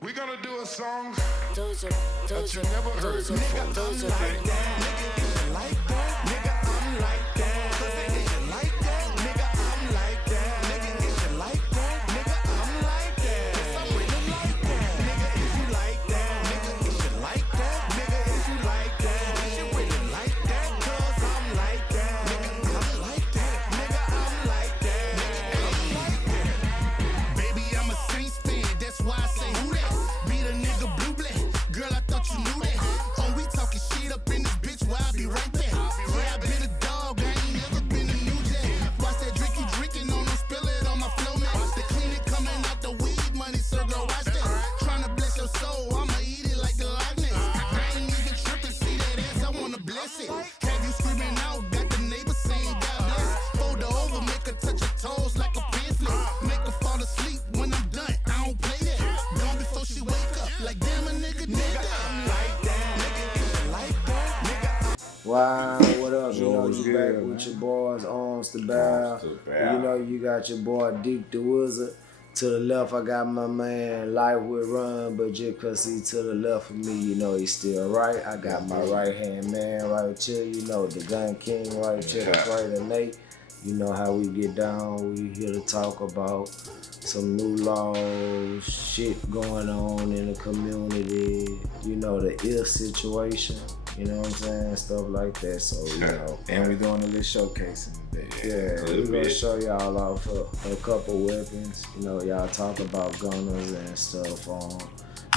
We're gonna do a song Doja, that you never heard before. Doja, Like that, nigga, is you like that? Nigga, I'm like that. Cause is you like that? Nigga, I'm like that. Nigga, is you like that? Nigga, I'm like that. Yes, I'm really like that. Nigga, is you like that? Nigga, is you like that? Nigga, is you like that? Is you really like that? Cause I'm like that. Nigga, I'm like that. Nigga, I'm like that. Nigga, I'm like that. Baby, I'm a Saints fan. That's why I say who that? Be the nigga blue black. Girl, I thought you knew that. Oh, we talking shit up in this bitch where I be right there. Yeah, I been a dog, I ain't never been a new jack. Watch that drink you drinking on them, spill it on my flow, man. The clean it coming out the weed money, so girl, watch that. Tryna bless your soul, I'ma eat it like the Loch Ness. I ain't even tripping, see that ass, I wanna bless it. Have you screaming out, got the neighbors saying God bless. Fold her over, make her touch her toes like a pamphlet. Make her fall asleep when I'm done, I don't play that. Gone before she wake up, like damn a nigga did that. I'm like that, nigga, is you like that? Nigga, Wow, what up? You know, you back good, with your boys, Arms2Bare. Arms2Bare. You know, you got your boy Deke The Wizard. To the left, I got my man Life with Run, but just cause he to the left of me, you know, he's still right. I got my right hand man right here, you know, the Gun King right here, that's right, and Nate. You know how we get down, we here to talk about some new laws, shit going on in the community, you know, the ill situation, you know what I'm saying, stuff like that, so, you know. And we doing a little showcasing today. Yeah, we're gonna show y'all off a couple weapons. You know, y'all talk about gunners and stuff on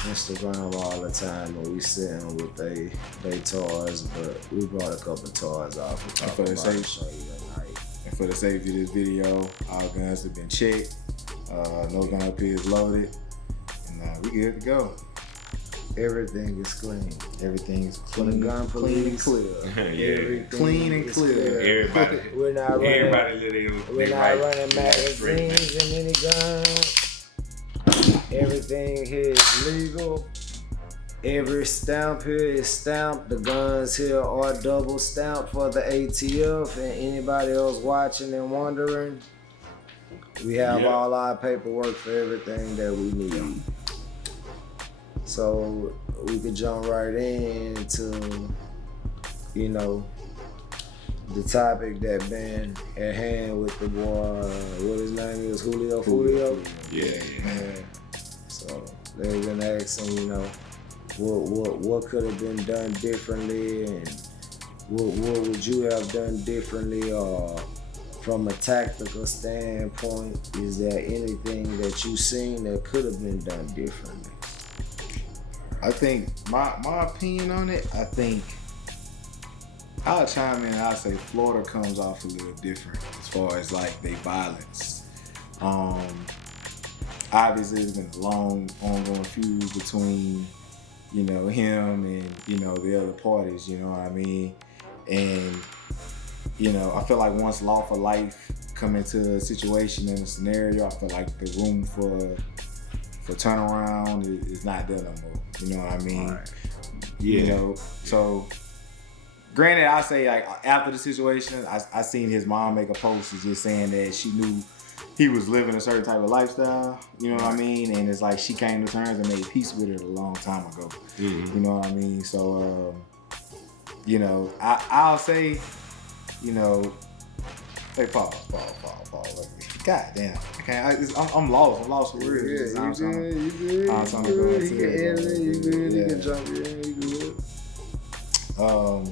Instagram all the time, and we sitting with they toys, but we brought a couple toys off to talk about and show you tonight. And for the safety of this video, all guns have been checked. No gun up here is loaded. And we good to go. Everything is clean. Everything's For clean, the gun clean and police, clear. everything Clean and is clear. Everybody, We're not running. everybody let they We're not right running straight, magazines and any guns. Everything here is legal. Every stamp here is stamped. The guns here are double stamped for the ATF and anybody else watching and wondering. We have all our paperwork for everything that we need. So we could jump right into, you know, the topic that been at hand with the boy, what his name is, Julio Foolio. Yeah. So they've been asking, you know, what could have been done differently, and what would you have done differently, or from a tactical standpoint, is there anything that you seen that could have been done differently? I think my opinion on it, I think I'll chime in and I'll say Florida comes off a little different as far as like they violence. Obviously there's been a long ongoing feud between, you know, him and, you know, the other parties, you know what I mean? And, you know, I feel like once law for life come into a situation and a scenario, I feel like the room for turnaround is not there no more. You know what I mean? Right. Yeah. You know, so granted, I say like after the situation, I seen his mom make a post just saying that she knew he was living a certain type of lifestyle. You know what I mean? And it's like she came to terms and made peace with it a long time ago. Mm-hmm. You know what I mean? So, you know, I'll say, you know, hey, pause. God damn. I'm lost. I'm lost for real. You good. I'm trying to go You into can it. edit it. You good. You Yeah. can jump in. You good. Um,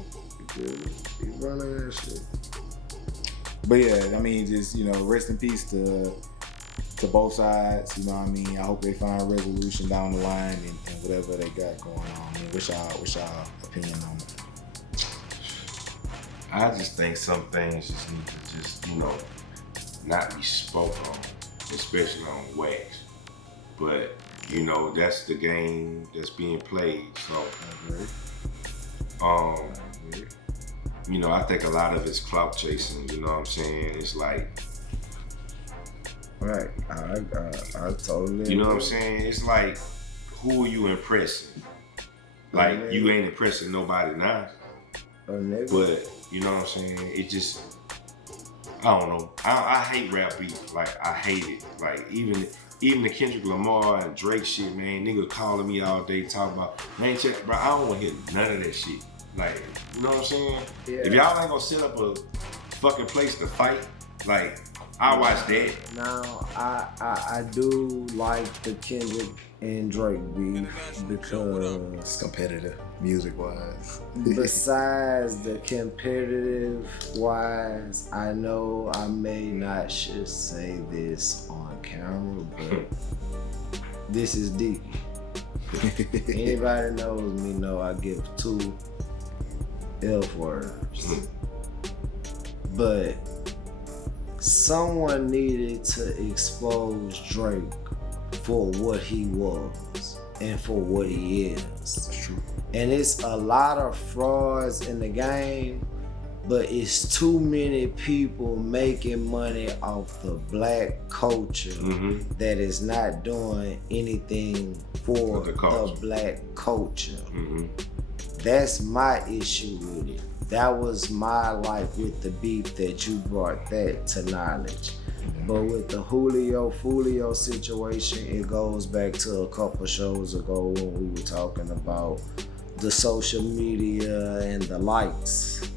You good. You running that shit. But yeah, I mean, just, you know, rest in peace to both sides. You know what I mean? I hope they find a resolution down the line and whatever they got going on. I mean, what's y'all opinion on it? I just think some things just need to just, you know, not be spoke on, especially on wax. But, you know, that's the game that's being played. So, you know, I think a lot of it's clout chasing, you know what I'm saying? It's like, Right. I totally. you know what I'm saying? It's like, who are you impressing? Like, you ain't impressing nobody now. But, you know what I'm saying? It just, I don't know. I hate rap beef. Like, I hate it. Like, even even the Kendrick Lamar and Drake shit, man, niggas calling me all day talking about, man, check, bro, I don't want to hear none of that shit. Like, you know what I'm saying? Yeah. If y'all ain't gonna set up a fucking place to fight, like, I watch that. Now, I do like the Kendrick and Drake beef because It's competitive, music-wise. besides the competitive wise, I know I may not should say this on camera, but this is deep. Anybody knows me know I give 2 F words. But someone needed to expose Drake for what he was and for what he is. That's true. And it's a lot of frauds in the game, but it's too many people making money off the black culture that is not doing anything for the black culture. That's my issue with it. That was my life with the beef that you brought that to knowledge. But with the Jullio Foolio situation, it goes back to a couple shows ago when we were talking about the social media and the likes.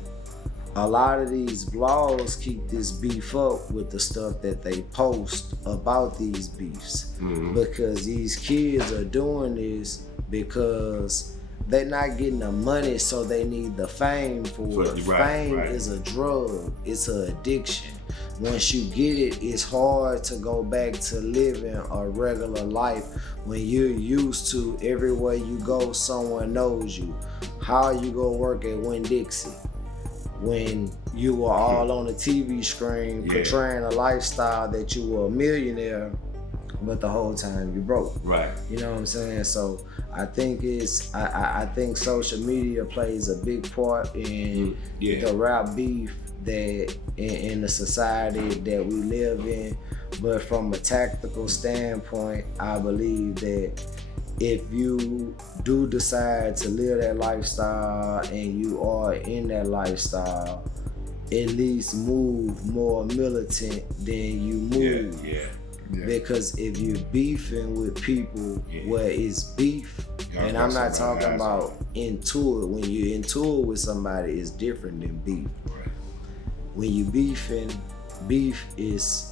A lot of these blogs keep this beef up with the stuff that they post about these beefs because these kids are doing this because they're not getting the money, so they need the fame for it. Fame is a drug. It's an addiction. Once you get it, it's hard to go back to living a regular life when you're used to everywhere you go, someone knows you. How you go work at Winn-Dixie when you were all on the TV screen portraying a lifestyle that you were a millionaire, but the whole time you broke. Right. You know what I'm saying? So I think I think social media plays a big part in the rap beef that in the society that we live in. But from a tactical standpoint, I believe that if you do decide to live that lifestyle and you are in that lifestyle, at least move more militant than you move. Yeah. Because if you're beefing with people where it's beef, and I'm not talking about into it. When you're into it with somebody, it's different than beef. Right. When you beefing, beef is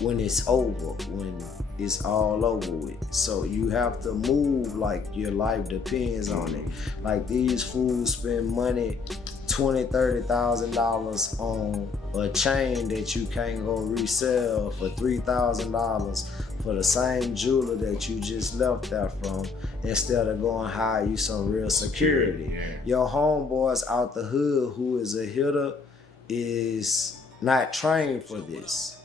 when it's over, when it's all over with. So you have to move like your life depends on it. Like these fools spend money, $20,000, $30,000 on a chain that you can't go resell for $3,000 for the same jeweler that you just left that from, instead of going hire you some real security. Your homeboys out the hood who is a hitter is not trained for this.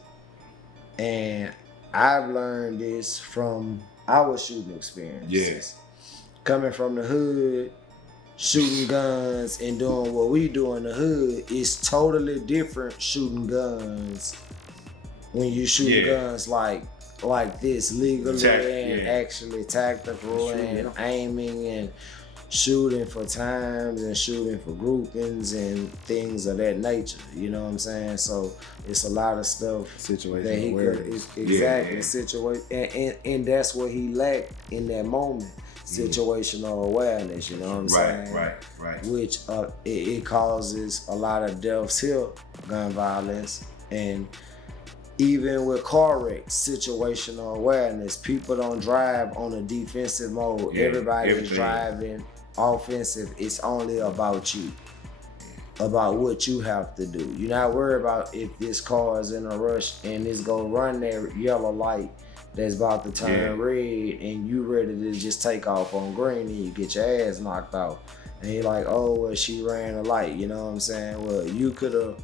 And I've learned this from our shooting experiences. Coming from the hood, shooting guns and doing what we do in the hood is totally different shooting guns when you shoot guns like this legally and actually tactical and aiming and shooting for times and shooting for groupings and things of that nature. You know what I'm saying? So it's a lot of stuff that he could situation and that's what he lacked in that moment. Situational awareness, you know what I'm saying? Right. Which it causes a lot of deaths here, gun violence, and even with car wrecks, situational awareness. People don't drive on a defensive mode. Everybody is driving offensive. It's only about you, about what you have to do. You're not worried about if this car is in a rush and it's gonna run that yellow light that's about to turn red and you ready to just take off on green and you get your ass knocked out. And you're like, oh, well, she ran a light, you know what I'm saying? Well, you could have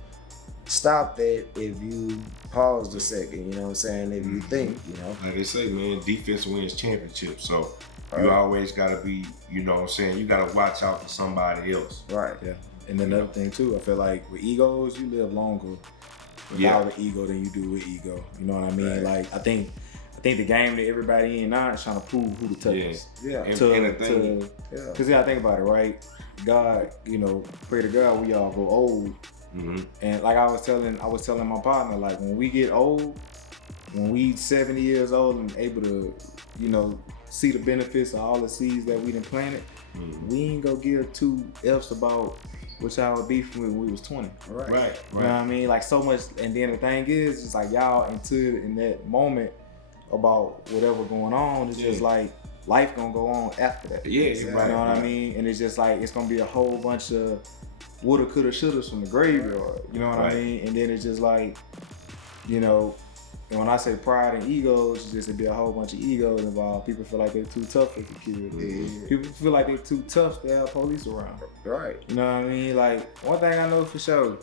stopped that if you paused a second, you know what I'm saying? If you think, you know. Like they say, man, defense wins championships. So you always gotta be, you know what I'm saying? You gotta watch out for somebody else. Right. Yeah. And another thing too, I feel like with egos, you live longer without an ego than you do with ego. You know what I mean? Like I think the game that everybody in now is trying to prove who the toughest. Because you gotta think about it, right? God, you know, pray to God we all go old. And like I was telling my partner, like when we get old, when we 70 years old and able to, you know, see the benefits of all the seeds that we done planted, we ain't gonna give two F's about what y'all would be from when we was 20. Right. You know what I mean? Like so much, and then the thing is, it's like y'all in that moment about whatever going on, it's just like life gonna go on after that. Yeah, you know what I mean? And it's just like, it's gonna be a whole bunch of woulda, coulda, shouldas from the graveyard. You know what I mean? And then it's just like, you know, and when I say pride and egos, it's just to be a whole bunch of egos involved. People feel like they're too tough for security. People feel like they're too tough to have police around. Right. You know what I mean? Like, one thing I know for sure,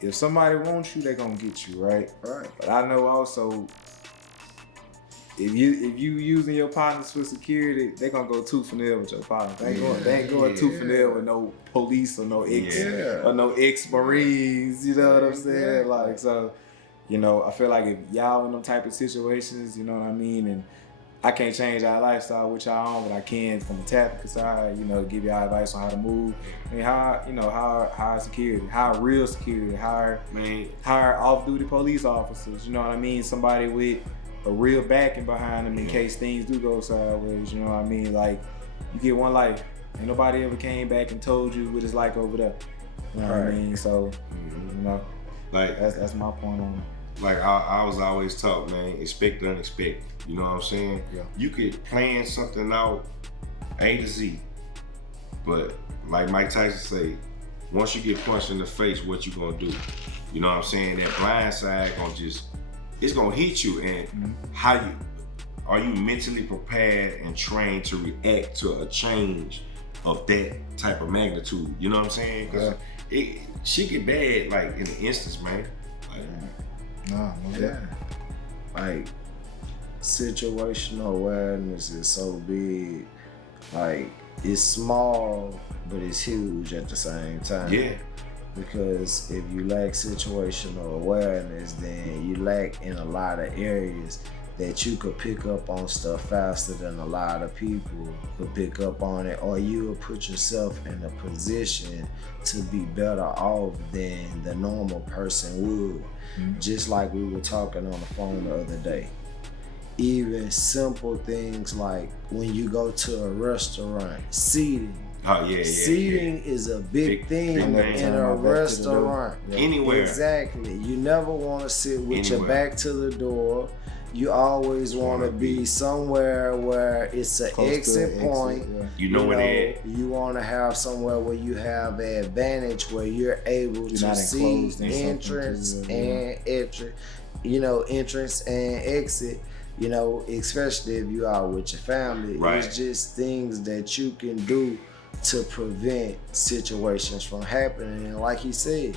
if somebody wants you, they gonna get you, right? Right. But I know also, if you using your partners for security, they gonna go tooth and nail with your partners. They ain't going tooth and nail with no police or no ex-Marines. You know what I'm saying? Like, so, you know, I feel like if y'all in them type of situations, you know what I mean, and I can't change our lifestyle with y'all on, but I can from a tactical side, you know, give y'all advice on how to move. I mean, hire security, hire real security, hire off-duty police officers, you know what I mean? Somebody with a real backing behind them in case things do go sideways, you know what I mean? Like, you get one life. Ain't nobody ever came back and told you what it's like over there. You know what I mean? So, you know, like that's my point on it. Like I was always taught, man, expect the unexpected. You know what I'm saying? Yeah. You could plan something out A to Z, but like Mike Tyson say, once you get punched in the face, what you gonna do? You know what I'm saying? That blind side it's gonna hit you, and are you mentally prepared and trained to react to a change of that type of magnitude? You know what I'm saying? Because shit get bad like in an instance, man. Like, situational awareness is so big. Like, it's small, but it's huge at the same time. Yeah. Because if you lack situational awareness, then you lack in a lot of areas that you could pick up on stuff faster than a lot of people could pick up on it, or you will put yourself in a position to be better off than the normal person would. Just like we were talking on the phone the other day. Even simple things like when you go to a restaurant, seating. Seating is a big thing in a restaurant. Anywhere. Exactly. You never want to sit with your back to the door. You always want to be somewhere where it's an exit point. You know where they're at. You want to have somewhere where you have an advantage, where you're able to see entrance and exit. You know, entrance and exit. You know, especially if you are with your family. Right. It's just things that you can do to prevent situations from happening. And like he said,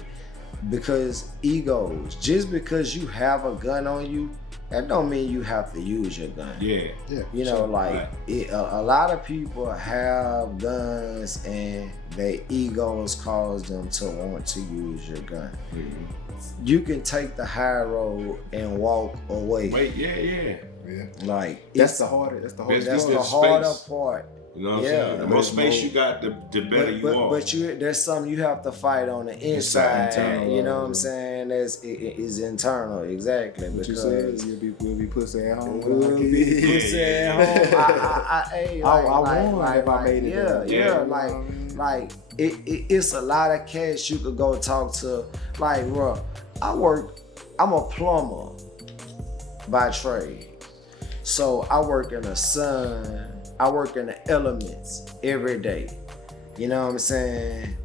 because egos, just because you have a gun on you, that don't mean you have to use your gun. Yeah. You know, like a lot of people have guns and their egos cause them to want to use your gun. You can take the high road and walk away. Like that's the harder part. You know what I'm saying? The more space you got, the better you are. But there's something you have to fight on the inside. You know what I'm saying? It's internal, exactly. What you said, we'll be pussy at home. We'll be pussy at home. I won if I made it. Like it's a lot of cats you could go talk to. Like, bro, I'm a plumber by trade. So I work in the sun. I work in the elements every day. You know what I'm saying?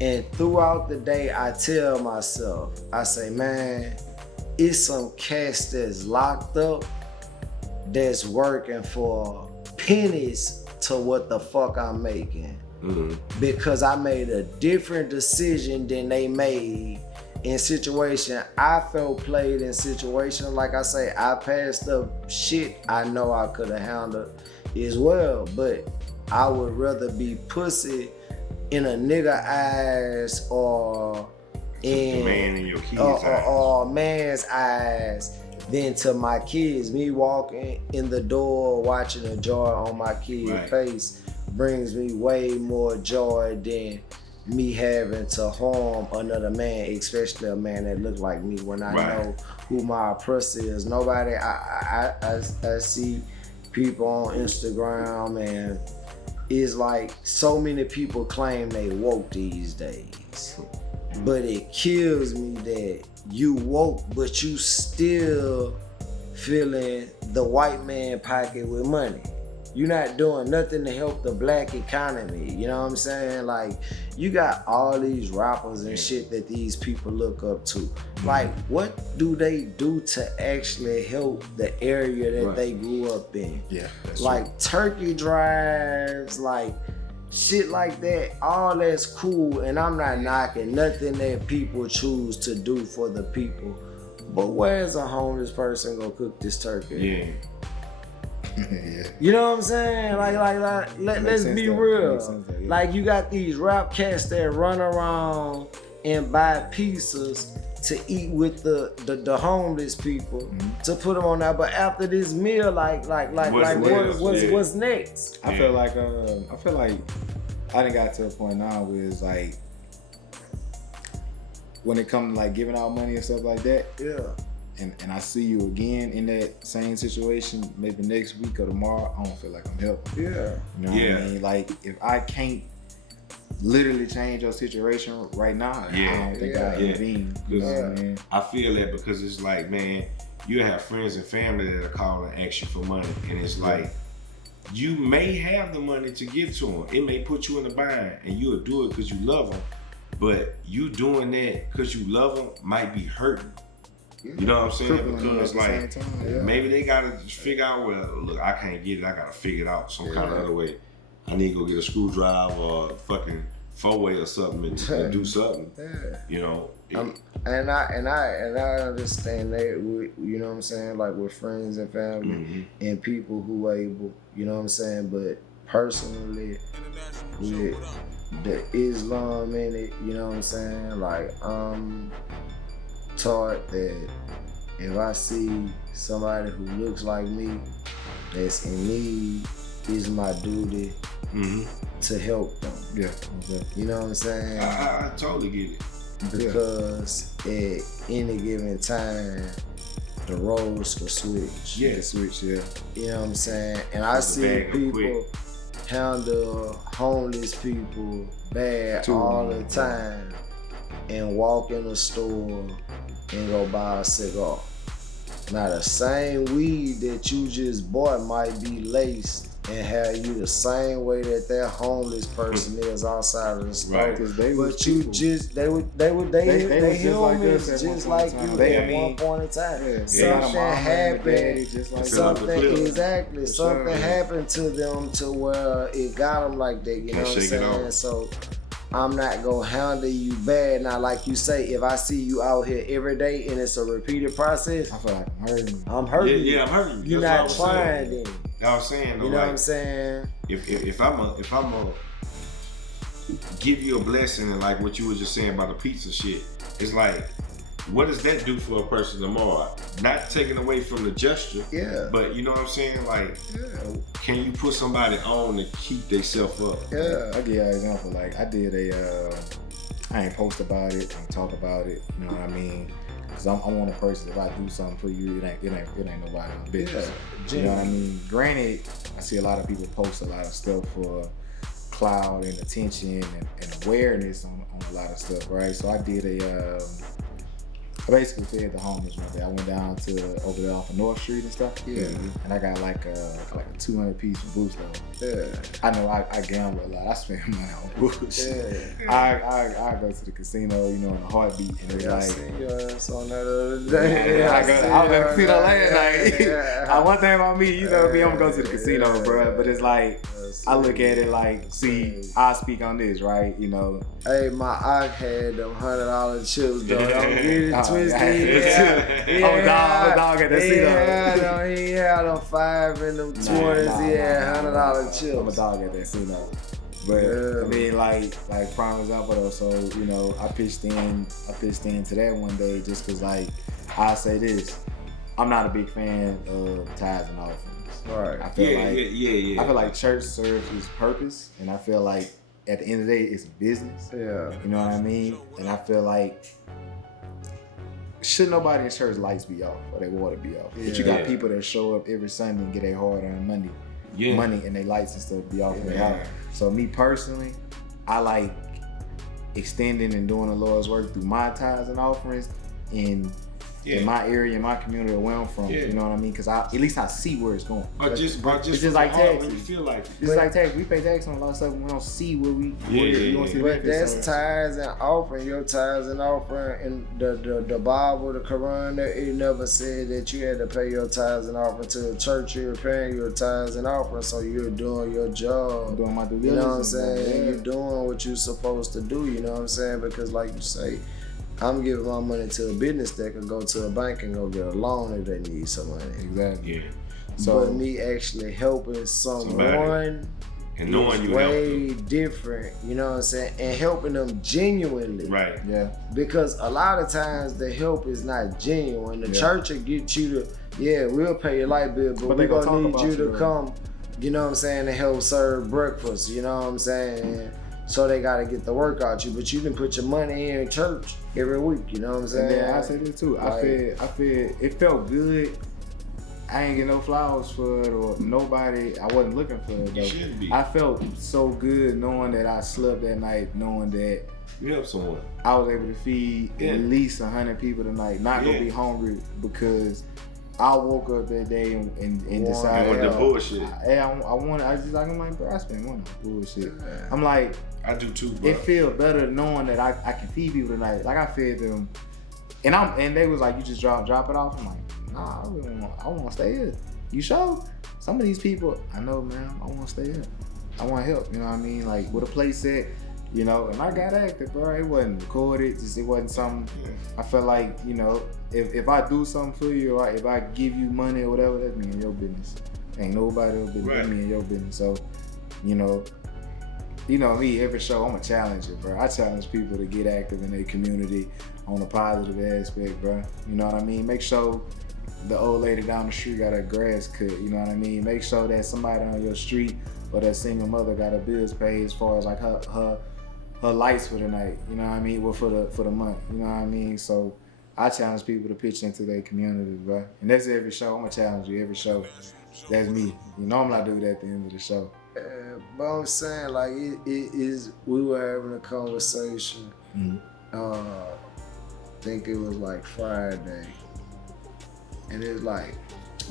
And throughout the day, I tell myself, I say, man, it's some cats that's locked up that's working for pennies to what the fuck I'm making. Because I made a different decision than they made in situation. I felt played in situation. Like I say, I passed up shit I know I could have handled as well, but I would rather be pussy in a nigga eyes or in man in your kids' eyes. Or man's eyes than to my kids. Me walking in the door watching a joy on my kid's face brings me way more joy than me having to harm another man, especially a man that look like me, when I know who my oppressor is. Nobody. I see people on Instagram, and it's like so many people claim they woke these days, but it kills me that you woke, but you still filling the white man pocket with money. You're not doing nothing to help the black economy. You know what I'm saying? Like, you got all these rappers and shit that these people look up to. Like, what do they do to actually help the area that they grew up in? Yeah, that's like true. turkey drives, like shit like that. All that's cool, and I'm not knocking nothing that people choose to do for the people. But where's a homeless person gonna cook this turkey? Yeah. Yeah. You know what I'm saying? Let's be real. Like, you got these rap cats that run around and buy pizzas to eat with the homeless people to put them on that. But after this meal, what's next? I feel like I done got to a point now where it's like, when it comes to like giving out money and stuff like that, and I see you again in that same situation, maybe next week or tomorrow, I don't feel like I'm helping. Yeah. You know what I mean? Like, if I can't literally change your situation right now, I don't think I intervene. You know what I mean? I feel that because it's like, man, you have friends and family that are calling and ask you for money, and it's like, you may have the money to give to them. It may put you in a bind, and you'll do it because you love them. But you doing that because you love them might be hurting. You know what I'm saying? Because like, maybe they gotta just figure out, well, look, I can't get it. I gotta figure it out some kind of other way. I need to go get a screwdriver or a fucking 4-way or something and do something. You know. And I understand that. You know what I'm saying? Like, with friends and family and people who are able. You know what I'm saying? But personally, with the Islam in it, you know what I'm saying? Like, I'm taught that if I see somebody who looks like me that's in need, it's my duty to help them. Yeah. You know what I'm saying? I totally get it. Because at any given time, the roles can switch. Yeah, switch, yeah. You know what I'm saying? And I see people handle homeless people bad all the time and walk in a store and go buy a cigar. Now, the same weed that you just bought might be laced and have you the same way that homeless person is outside of the store. Right. But you just they humans just like you at one point in time. Something happened. Something happened to them to where it got them like that. You know what I'm saying? So I'm not gonna handle you bad. Now, like you say, if I see you out here every day and it's a repeated process, I feel like I'm hurting. I'm hurting you. Yeah, I'm hurting you. You're not trying then. I was saying, though, you know like, what I'm saying? If I'm a give you a blessing, and like what you were just saying about the pizza shit, it's like, what does that do for a person tomorrow? Not taking away from the gesture, but you know what I'm saying? Like, can you put somebody on to keep themselves up? Yeah. I'll give you an example. Like, I did I ain't post about it, I ain't talk about it, you know what I mean? Cause I'm one of the person, if I do something for you, it ain't nobody's business. You know what I mean? Granted, I see a lot of people post a lot of stuff for clout and attention and awareness on a lot of stuff, right? So I did I basically fed the homeless one day. I went down to over there off of North Street and stuff. Yeah. And I got like a 200-piece boost on. Yeah. I know I gamble a lot. I spend money on bullshit. Yeah. I go to the casino, you know, in a heartbeat, and it's like. I seen your ass on that other day. I was at the casino last night. One thing about me, you know me, I'm gonna go to the casino, bro. But it's like, I look at it like, see, I speak on this, right? You know. Hey, my eye had them $100 chips, though. Don't get it twisted. I'm a dog at the casino. He had them 5 and them 20s. He had $100 chips. I'm a dog at the casino. But I mean, like prime example though. So you know, I pitched into that one day just cause like I say this, I'm not a big fan of tithes and offerings. Right. I feel like church serves its purpose, and I feel like at the end of the day, it's a business. Yeah. You know what I mean? And I feel like should nobody in church lights be off or their water be off? But you got people that show up every Sunday and get their hard-earned money and their lights and stuff be off in their house. So me personally, I like extending and doing the Lord's work through my tithes and offerings in my area, in my community where I'm from. You know what I mean? Because at least I see where it's going. But just it's just like taxes. You feel like it's like tax. We pay tax on a lot of stuff. We don't see where we. But that's tithes and offering. Your tithes and offering in the Bible, the Quran. It never said that you had to pay your tithes and offering to the church. You're paying your tithes and offering, so you're doing your job. I'm doing my due diligence. You know what I'm saying? You're doing what you're supposed to do. You know what I'm saying? Because like you say, I'm giving my money to a business that can go to a bank and go get a loan if they need some money. Exactly. Yeah. So but me actually helping someone and knowing you way different, you know what I'm saying? And helping them genuinely. Right. Yeah. Because a lot of times the help is not genuine. The church will get you to, we'll pay your light bill, but we're gonna need you to come, you know what I'm saying, to help serve breakfast, you know what I'm saying? So they gotta get the work out you, but you can put your money in church every week, you know what I'm saying? Yeah, I said this too. Like, I feel it felt good. I ain't get no flowers for it or nobody. I wasn't looking for it though. You should be. I felt so good knowing that I slept that night, knowing that you help someone. I was able to feed at least 100 people tonight, not gonna be hungry because I woke up that day and decided the bullshit. I'm like, bro, I spent money on bullshit. I'm like, I do too, bro. It feels better knowing that I can feed people tonight. Like I fed them, and they was like, you just drop it off. I'm like, nah, I want to stay here. You sure? Some of these people, I know, man. I want to stay here. I want to help. You know what I mean? Like with a place at, you know. And I got active, bro. It wasn't recorded. It wasn't something. I felt like, you know, if I do something for you, or if I give you money or whatever, that's me and your business. Ain't nobody else business. That's me and your business. So, you know me, every show, I'm a challenger, bro. I challenge people to get active in their community on a positive aspect, bro. You know what I mean? Make sure the old lady down the street got her grass cut, you know what I mean? Make sure that somebody on your street or that single mother got her bills paid as far as like her lights for the night, you know what I mean? Well, for the month, you know what I mean? So I challenge people to pitch into their community, bro. And that's every show. I'm gonna challenge you every show. That's me. You know I'm not doing that at the end of the show. But I'm saying, like, it is, we were having a conversation, I think it was like Friday, and it's like,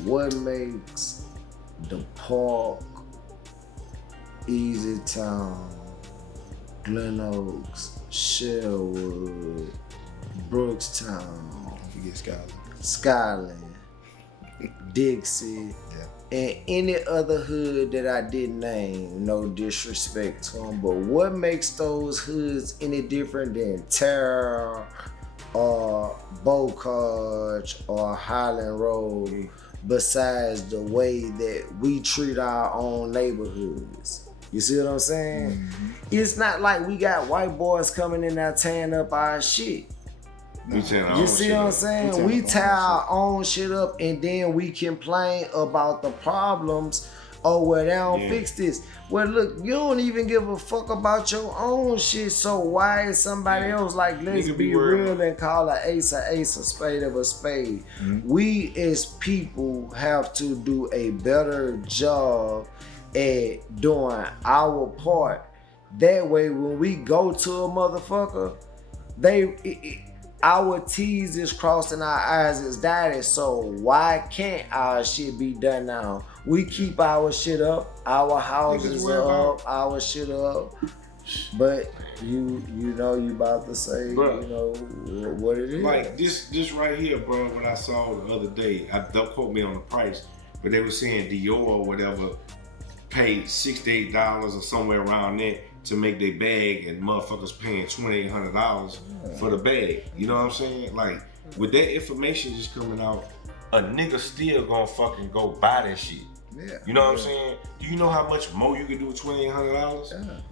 what makes the Park, Easy Town, Glen Oaks, Sherwood, Brookstown, Skyland, Dixie, and any other hood that I didn't name, no disrespect to them, but what makes those hoods any different than Terra or Bocage or Highland Road besides the way that we treat our own neighborhoods? You see what I'm saying? It's not like we got white boys coming in there tearing up our shit. You see what I'm saying? We tie our own shit up and then we complain about the problems. Oh, well, they don't fix this. Well, look, you don't even give a fuck about your own shit, so why is somebody else like, let's be real and call an ace, a spade of a spade. We as people have to do a better job at doing our part. That way, when we go to a motherfucker, our T's is crossing, our I's is dotted, so why can't our shit be done now? We keep our shit up, our houses up, our shit up, but you know you about to say, bro, you know, what it is. Like this right here, bro, what I saw the other day, don't quote me on the price, but they were saying Dior or whatever paid $68 or somewhere around there to make their bag, and motherfuckers paying $2,800 for the bag. You know what I'm saying? Like, with that information just coming out, a nigga still gonna fucking go buy that shit. You know what I'm saying? Do you know how much more you could do with $2,800?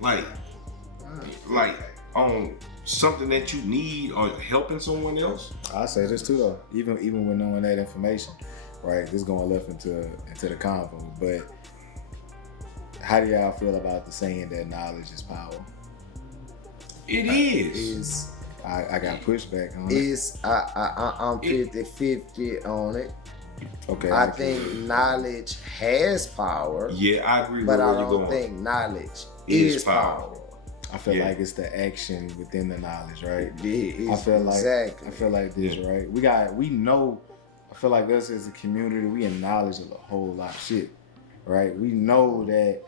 Like on something that you need or helping someone else? I say this too though. Even with knowing that information, right? This is going left into the convo, but how do y'all feel about the saying that knowledge is power? It is. I got pushback on it. I'm 50-50 on it. Okay. I think knowledge has power. Yeah, I agree with but where I you're don't going. think knowledge is power. I feel like it's the action within the knowledge, right? I feel like this, Yeah. right? We know. I feel like us as a community, we acknowledge a whole lot of shit, right? We know that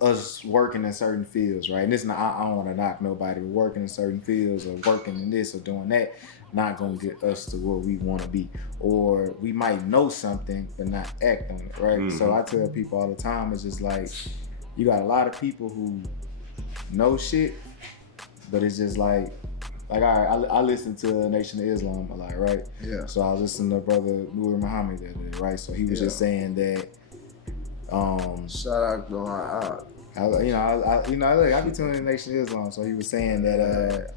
us working in certain fields, right? And this, I don't want to knock nobody, but working in certain fields or working in this or doing that, not gonna get us to where we want to be. Or we might know something but not act on it, right? Mm-hmm. So I tell people all the time, it's just like you got a lot of people who know shit, but it's just like all right, I listen to Nation of Islam a lot, right? Yeah. So I was listening to Brother Nur Muhammad the other day, right? So he was just saying that. Shout out to my I be tuning in Nation of Islam. So he was saying that.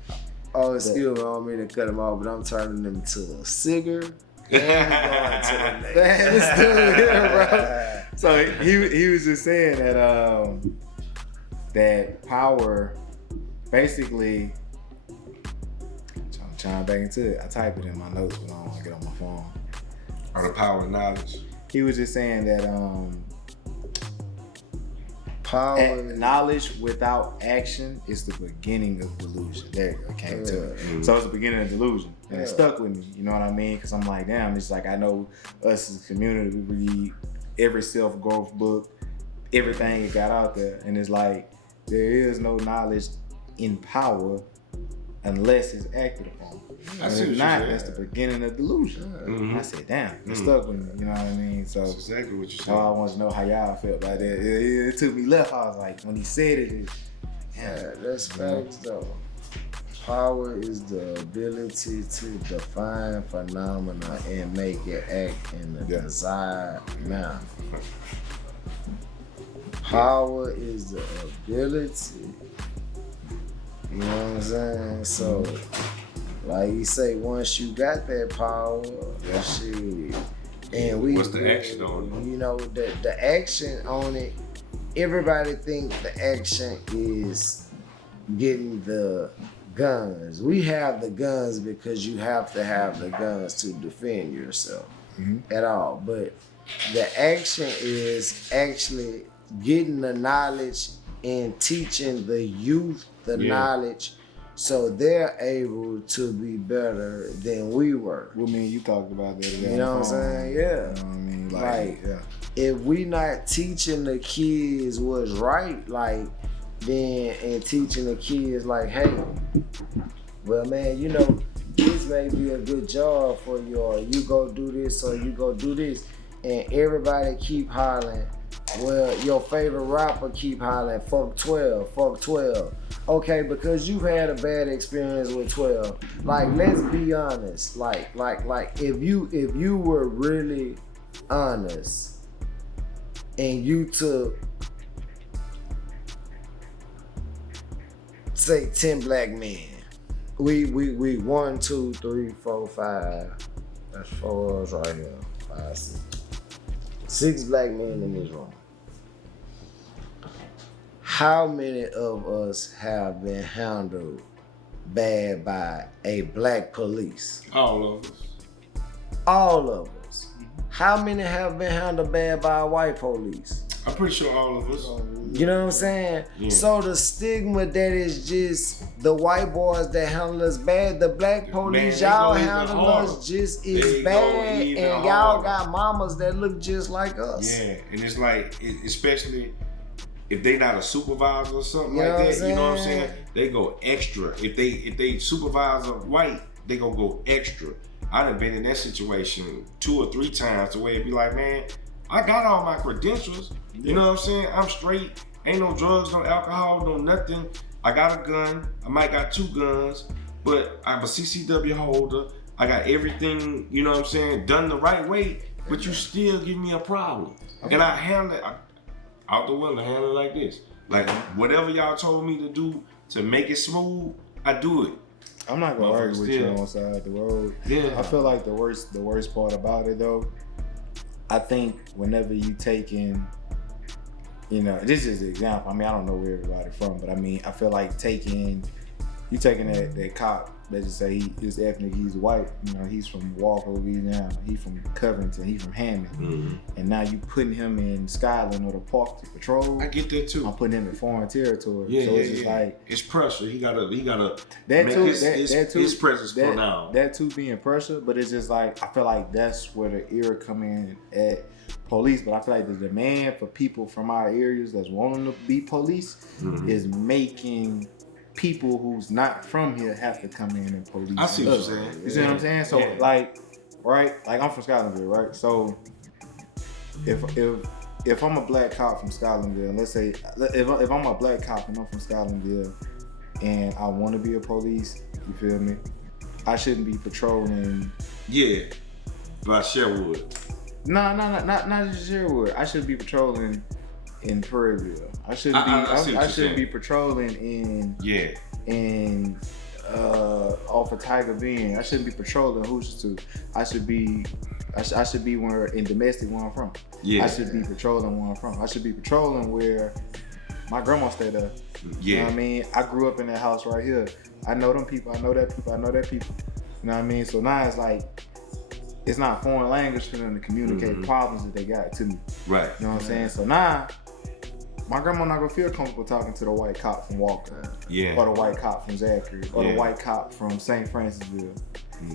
excuse me, I don't mean to cut him off, but I'm turning him to a singer. And going to the next. Man, this dude here, bro. So he was just saying that that power, basically. I'm trying back into it. I type it in my notes, but I don't want to get on my phone. Or the power of knowledge. He was just saying that power knowledge without action is the beginning of delusion. There you go, came to it. Mm-hmm. So it's the beginning of delusion. And it stuck with me, you know what I mean? Because I'm like, damn, it's like I know us as a community, we read every self-growth book, everything it got out there. And it's like, there is no knowledge in power unless it's acted upon. And if not, that's the beginning of delusion. Mm-hmm. I said, damn, it stuck with me, you know what I mean? So That's exactly what you're I saying. want to know how y'all felt about that. It took me left. I was like, when he said it, that's facts though. Power is the ability to define phenomena and make it act in the desired manner. Power is the ability. You know what I'm saying? So, like you say, once you got that power, shit. And What's the action on it? You know, the action on it, everybody think the action is getting the guns. We have the guns because you have to have the guns to defend yourself at all. But the action is actually getting the knowledge and teaching the youth the knowledge so they're able to be better than we were. Well, me and you talked about that. You know what I'm saying? Yeah. You know what I mean? Like, if we not teaching the kids what's right, like, then, and teaching the kids like, hey, well, man, you know, this may be a good job for you, or you go do this, or you go do this, and everybody keep hollering, well, your favorite rapper keep hollering, fuck 12, fuck 12. Okay, because you've had a bad experience with 12. Like, let's be honest. Like, if you were really honest, and you took, say, 10 black men. We 1, 2, 3, 4, 5. That's 4 of us right here. 5, 6. 6 black men in this room. How many of us have been handled bad by a black police? All of us. All of us. How many have been handled bad by a white police? I'm pretty sure all of us. You know what I'm saying? Yeah. So the stigma that is just the white boys that handle us bad, the black police, Man, y'all they go even handle harder. us just They as go bad, even and y'all harder. got mamas that look just like us. Yeah, and it's like, especially if they not a supervisor or something You know like what that, I'm you know what I'm saying? saying? They go extra. If they supervisor white, they gonna go extra. I done been in that situation 2 or 3 times the way it be like, man, I got all my credentials. You know what I'm saying? I'm straight. Ain't no drugs, no alcohol, no nothing. I got a gun. I might got 2 guns, but I'm a CCW holder. I got everything, you know what I'm saying, done the right way, but you still give me a problem. Okay. And I handle it out the window, handle it like this. Like, whatever y'all told me to do to make it smooth, I do it. I'm not gonna argue with you on side the road. Yeah. I feel like the worst part about it though, I think whenever you taking, you know, this is an example. I mean, I don't know where everybody from, but I mean, I feel like taking that cop let's just say his ethnic, he's white. You know, he's from Walker, Louisiana. He's from Covington. He's from Hammond. Mm-hmm. And now you putting him in Skyland or the park to patrol. I get that too. I'm putting him in foreign territory. Yeah, so it's just like it's pressure. He gotta that make too. his presence pronounced. That too being pressure, but it's just like I feel like that's where the era come in at police. But I feel like the demand for people from our areas that's wanting to be police is making people who's not from here have to come in and police. I see what you're saying. You see what I'm saying? So like I'm from Scotlandville, right? So if I'm a black cop from Scotlandville, let's say if I'm a black cop and I'm from Scotlandville and I want to be a police, you feel me? I shouldn't be patrolling. Yeah, by Sherwood. No, not just Sherwood. I should be patrolling in Prairieville. I shouldn't be patrolling in off of Tiger Bend. I shouldn't be patrolling Hoosier. I should be where in domestic where I'm from. Yeah. I should be patrolling where I'm from. I should be patrolling where my grandma stayed there. Yeah. You know what I mean? I grew up in that house right here. I know them people. I know that people. You know what I mean? So now it's like, it's not foreign language for them to communicate problems that they got to me. Right. You know what I'm saying? So now, my grandma not gonna feel comfortable talking to the white cop from Walker. Yeah. Or the white cop from Zachary. Or the white cop from St. Francisville.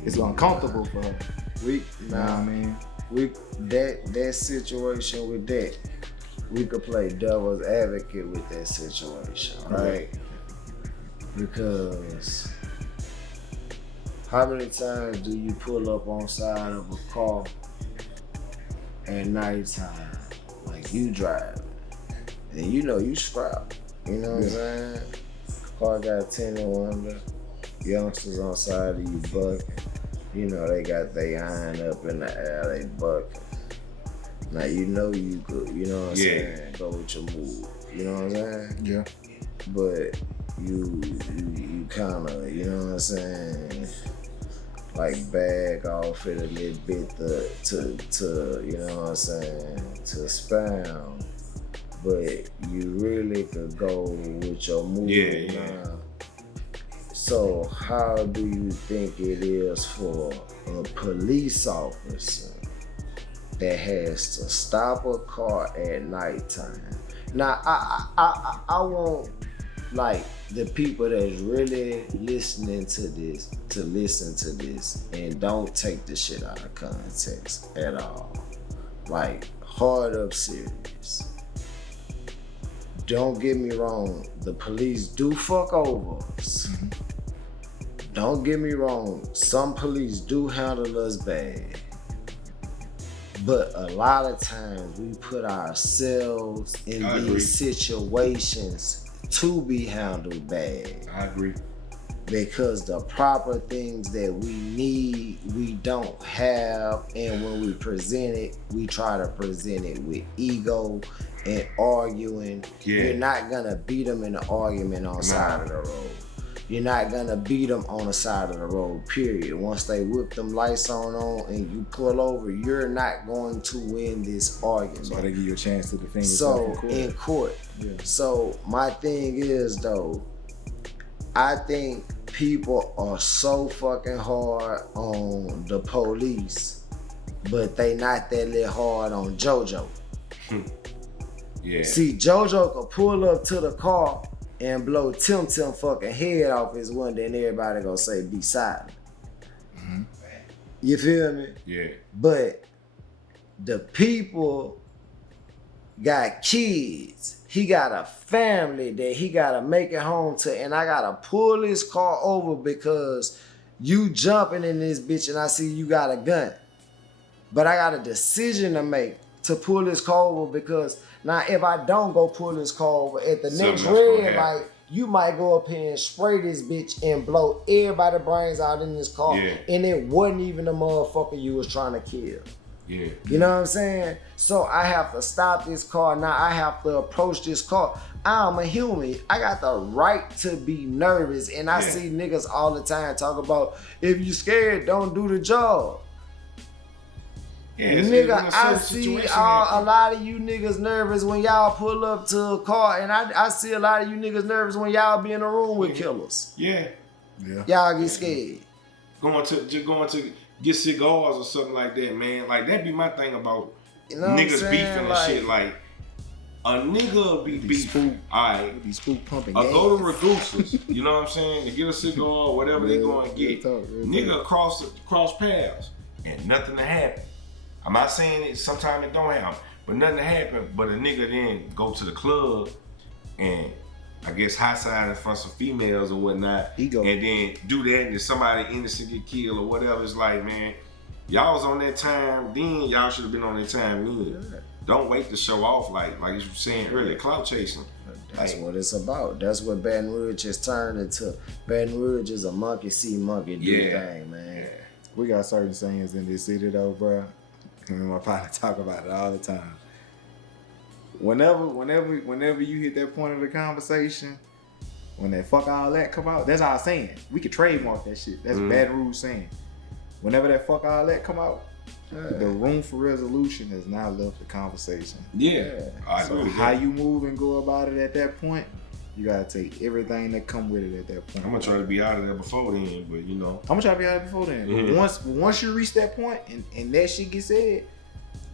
It's uncomfortable for her. You know what I mean? That situation with that, we could play devil's advocate with that situation, right? Because how many times do you pull up on side of a car at nighttime, like you driving, and you know you strapped, you know what I'm saying? Car got tinted window, youngsters on side of you bucking. You know, they got their iron up in the air, they bucking. Now you know you could, you know what I'm saying, go with your move, you know what I'm saying? Yeah. But you kinda, you know what I'm saying, like bag off it a little bit to you know what I'm saying, to spam. But you really could go with your move now. So how do you think it is for a police officer that has to stop a car at nighttime? Now I want like the people that's really listening to this to listen to this and don't take the shit out of context at all. Like hard up serious. Don't get me wrong, the police do fuck over us. Don't get me wrong, some police do handle us bad. But a lot of times we put ourselves in these situations to be handled bad. I agree. Because the proper things that we need, we don't have. And when we present it, we try to present it with ego and arguing. You're not gonna beat them in an argument on the side of the road. You're not gonna beat them on the side of the road, period. Once they whip them lights on and you pull over, you're not going to win this argument. So they give you a chance to defend yourself in court. Yeah. So my thing is though, I think people are so fucking hard on the police, but they not that little hard on JoJo. Yeah. See, JoJo could pull up to the car and blow Tim fucking head off his window and everybody gonna say be silent. You feel me? Yeah. But the people got kids. He got a family that he gotta make it home to, and I gotta pull his car over because you jumping in this bitch and I see you got a gun. But I got a decision to make to pull this car over because now if I don't go pull this car over at the next red light, you might go up here and spray this bitch and blow everybody's brains out in this car. Yeah. And it wasn't even the motherfucker you was trying to kill. Yeah. You know what I'm saying? So I have to stop this car. Now I have to approach this car. I'm a human. I got the right to be nervous. And I see niggas all the time talk about, if you scared, don't do the job. Yeah, nigga, I see a lot of you niggas nervous when y'all pull up to a car, and I see a lot of you niggas nervous when y'all be in a room with killers. Yeah. Yeah. Y'all get scared. Going to get cigars or something like that, man. Like that be my thing about You know what I'm niggas saying? beefing and shit. Like a nigga be beefing. Alright. These spook pumping. I go to Reducers, you know what I'm saying, to get a cigar or whatever they go and get. Nigga cross paths and nothing to happen. I'm not saying it, sometimes it don't happen, but nothing to happen. But a nigga then go to the club and I guess high side in front of some females or whatnot, and then do that and then somebody innocent get killed or whatever. It's like, man, y'all was on that time then, y'all should have been on that time then. Yeah. Don't wait to show off like you were saying earlier, clout chasing. That's what it's about. That's what Baton Rouge has turned into. Baton Rouge is a monkey see, monkey do thing, man. Yeah. We got certain sayings in this city though, bro. Me and my partner talk about it all the time. Whenever you hit that point of the conversation, when that fuck all that come out, that's our saying. We could trademark that shit. That's Baton Rouge saying. Whenever that fuck all that come out, the room for resolution has now left the conversation. Yeah. So how you move and go about it at that point, you gotta take everything that come with it at that point. I'm gonna try to be out of there before then, but you know. I'm gonna try to be out of there before then. Mm-hmm. But once you reach that point and that shit gets said,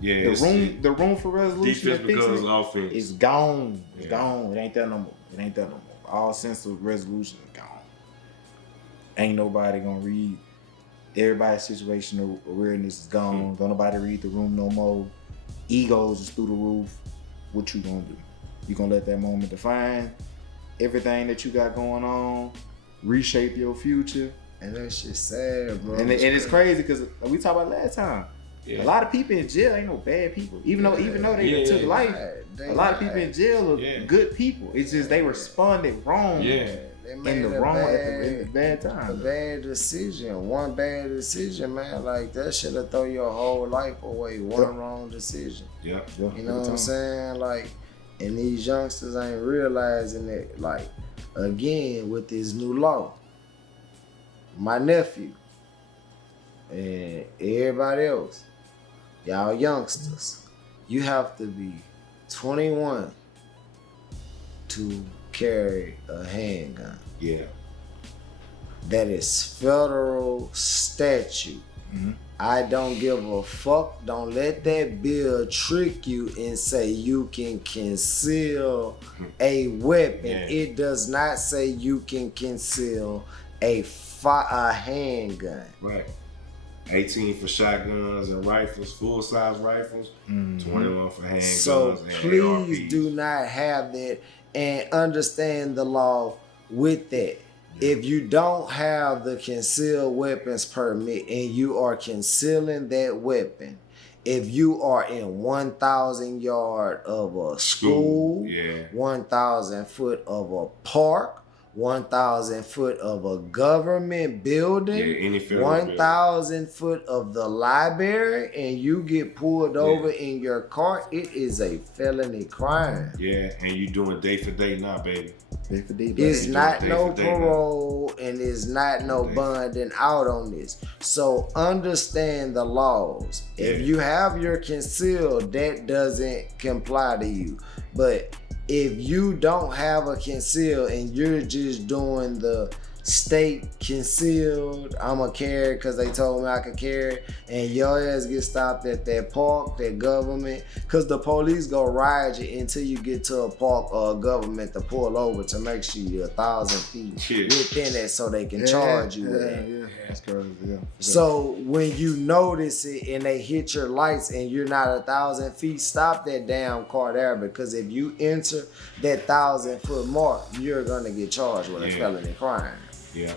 yeah, the room for resolution defense becomes offense. It's gone. It's gone. It ain't that no more. All sense of resolution is gone. Ain't nobody gonna read. Everybody's situational awareness is gone. Don't nobody read the room no more. Egos is through the roof. What you gonna do? You gonna let that moment define everything that you got going on, reshape your future. And that shit sad, bro. And it's crazy because we talked about last time. Yeah. A lot of people in jail ain't no bad people. Even though they took life, a lot of people in jail are good people. It's just they responded wrong. Yeah. They made in the bad time. A bad decision. One bad decision, man. Like that should have thrown your whole life away. One wrong decision. Yeah. You know what I'm saying? Like, and these youngsters ain't realizing it. Like, again, with this new law, my nephew and everybody else, y'all youngsters, you have to be 21 to carry a handgun. Yeah. That is federal statute. Mm-hmm. I don't give a fuck. Don't let that bill trick you and say you can conceal a weapon. Yeah. It does not say you can conceal a handgun. Right. 18 for shotguns and rifles, full-size rifles, 21 for handguns So and please ARPs. do not have that and understand the law with that. If you don't have the concealed weapons permit and you are concealing that weapon, if you are in 1,000 yards of a school, 1,000 foot of a park, 1,000 foot of a government building, 1,000 foot of the library, and you get pulled over in your car, it is a felony crime. Yeah, and you doing day for day now, baby. Day for day, It's not no day parole and it's not no bonding out on this. So understand the laws. If you have your concealed, that doesn't comply to you. But if you don't have a concealed and you're just doing the state concealed, I'ma carry because they told me I could carry, and your ass get stopped at that park, that government, because the police go ride you until you get to a park or a government to pull over to make sure you're 1,000 feet within it so they can charge you with it. Yeah, that's crazy. Yeah. So when you notice it and they hit your lights and you're not 1,000 feet, stop that damn car there, because if you enter that 1,000 foot mark, you're gonna get charged with a felony crime. Yeah.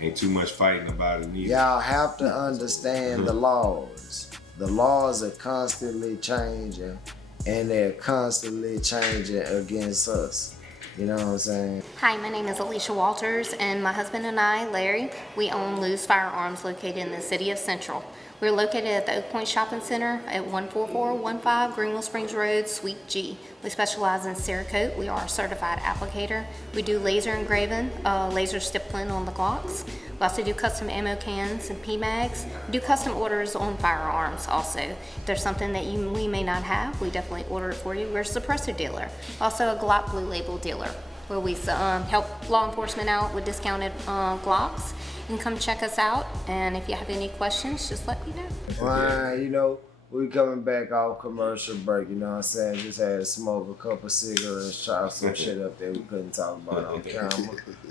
Ain't too much fighting about it neither. Y'all have to understand the laws. The laws are constantly changing, and they're constantly changing against us. You know what I'm saying? Hi, my name is Alicia Walters, and my husband and I, Larry, we own Lou's Firearms located in the city of Central. We're located at the Oak Point Shopping Center at 14415 Greenville Springs Road, Suite G. We specialize in Cerakote. We are a certified applicator. We do laser engraving, laser stippling on the Glocks. We also do custom ammo cans and PMags. We do custom orders on firearms also. If there's something that we may not have, we definitely order it for you. We're a suppressor dealer, also a Glock Blue Label dealer. where we help law enforcement out with discounted Glocks. You can come check us out, and if you have any questions, just let me know. Ryan, you know, we coming back off commercial break, you know what I'm saying? Just had to smoke a couple cigarettes, try some shit up there we couldn't talk about on camera.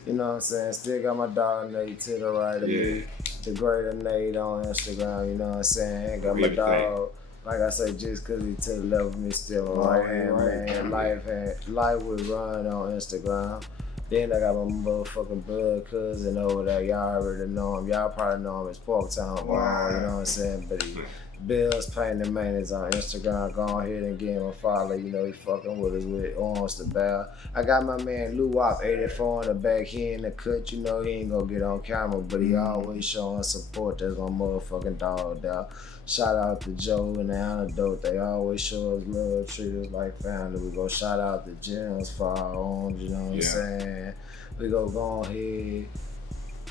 You know what I'm saying? Still got my dog Nate to the right of me, the greater Nate on Instagram, you know what I'm saying? Got my dog, like I say, just cause he to the left of me, still a right hand man. Life with Run on Instagram. Then I got my motherfucking blood cousin over there. Y'all already know him. Y'all probably know him as Pork Town Boy, you know what I'm saying? But he Bill's Paint and Maintenance on Instagram. Go ahead and give him a follow. You know, he fucking with us with Arms2Bare. I got my man Lou Wop 84 in the back. He in the cut. You know, he ain't gonna get on camera, but he always showing support. That's my motherfucking dog there. Shout out to Joe and the Antidote. They always show us love, treat us like family. We go shout out to Jim's Firearms, you know what I'm saying? We go ahead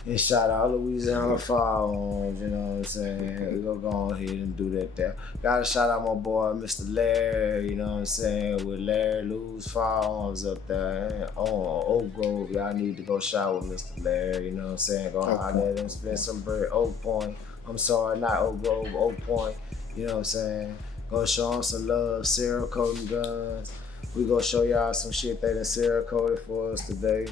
and shout out Louisiana Firearms, you know what I'm saying? We go ahead and do that there. Gotta shout out my boy, Mr. Larry, you know what I'm saying? With Larry Lou's Firearms up there on Oak Grove. Y'all need to go shout with Mr. Larry, you know what I'm saying? Go holler at him, spend some bread. Oak Point. I'm sorry, not Oak Grove, Oak Point, you know what I'm saying? Go show them some love, serial coding guns. We gonna show y'all some shit they done serial coded for us today.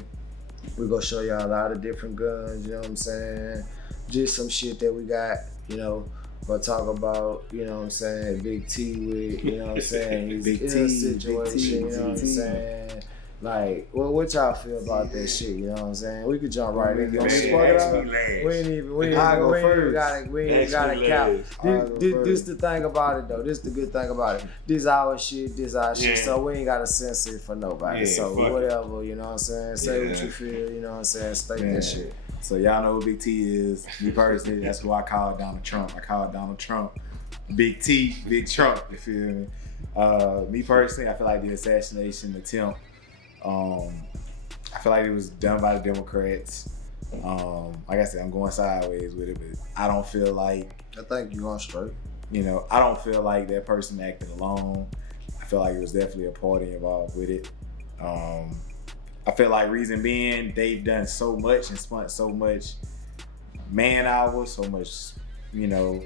We gonna show y'all a lot of different guns, you know what I'm saying? Just some shit that we got, you know, gonna talk about, you know what I'm saying, Big T with, you know what I'm saying, his Big T, situation, you know what I'm saying? Like, what y'all feel about that shit, you know what I'm saying? We could jump right in. We ain't even gotta cap. This the thing about it though. This the good thing about it. This our shit, this our shit. So we ain't gotta censor it for nobody. So whatever, you know what I'm saying? Say what you feel, you know what I'm saying? State that shit. So y'all know who Big T is. Me personally, that's who I call Donald Trump. I call Donald Trump Big T, Big Trump, you feel me? Me personally, I feel like the assassination attempt, I feel like it was done by the Democrats. Like I said, I'm going sideways with it, but I don't feel like... I think you're going straight. You know, I don't feel like that person acted alone. I feel like it was definitely a party involved with it. I feel like reason being, they've done so much and spent so much man hours, so much, you know,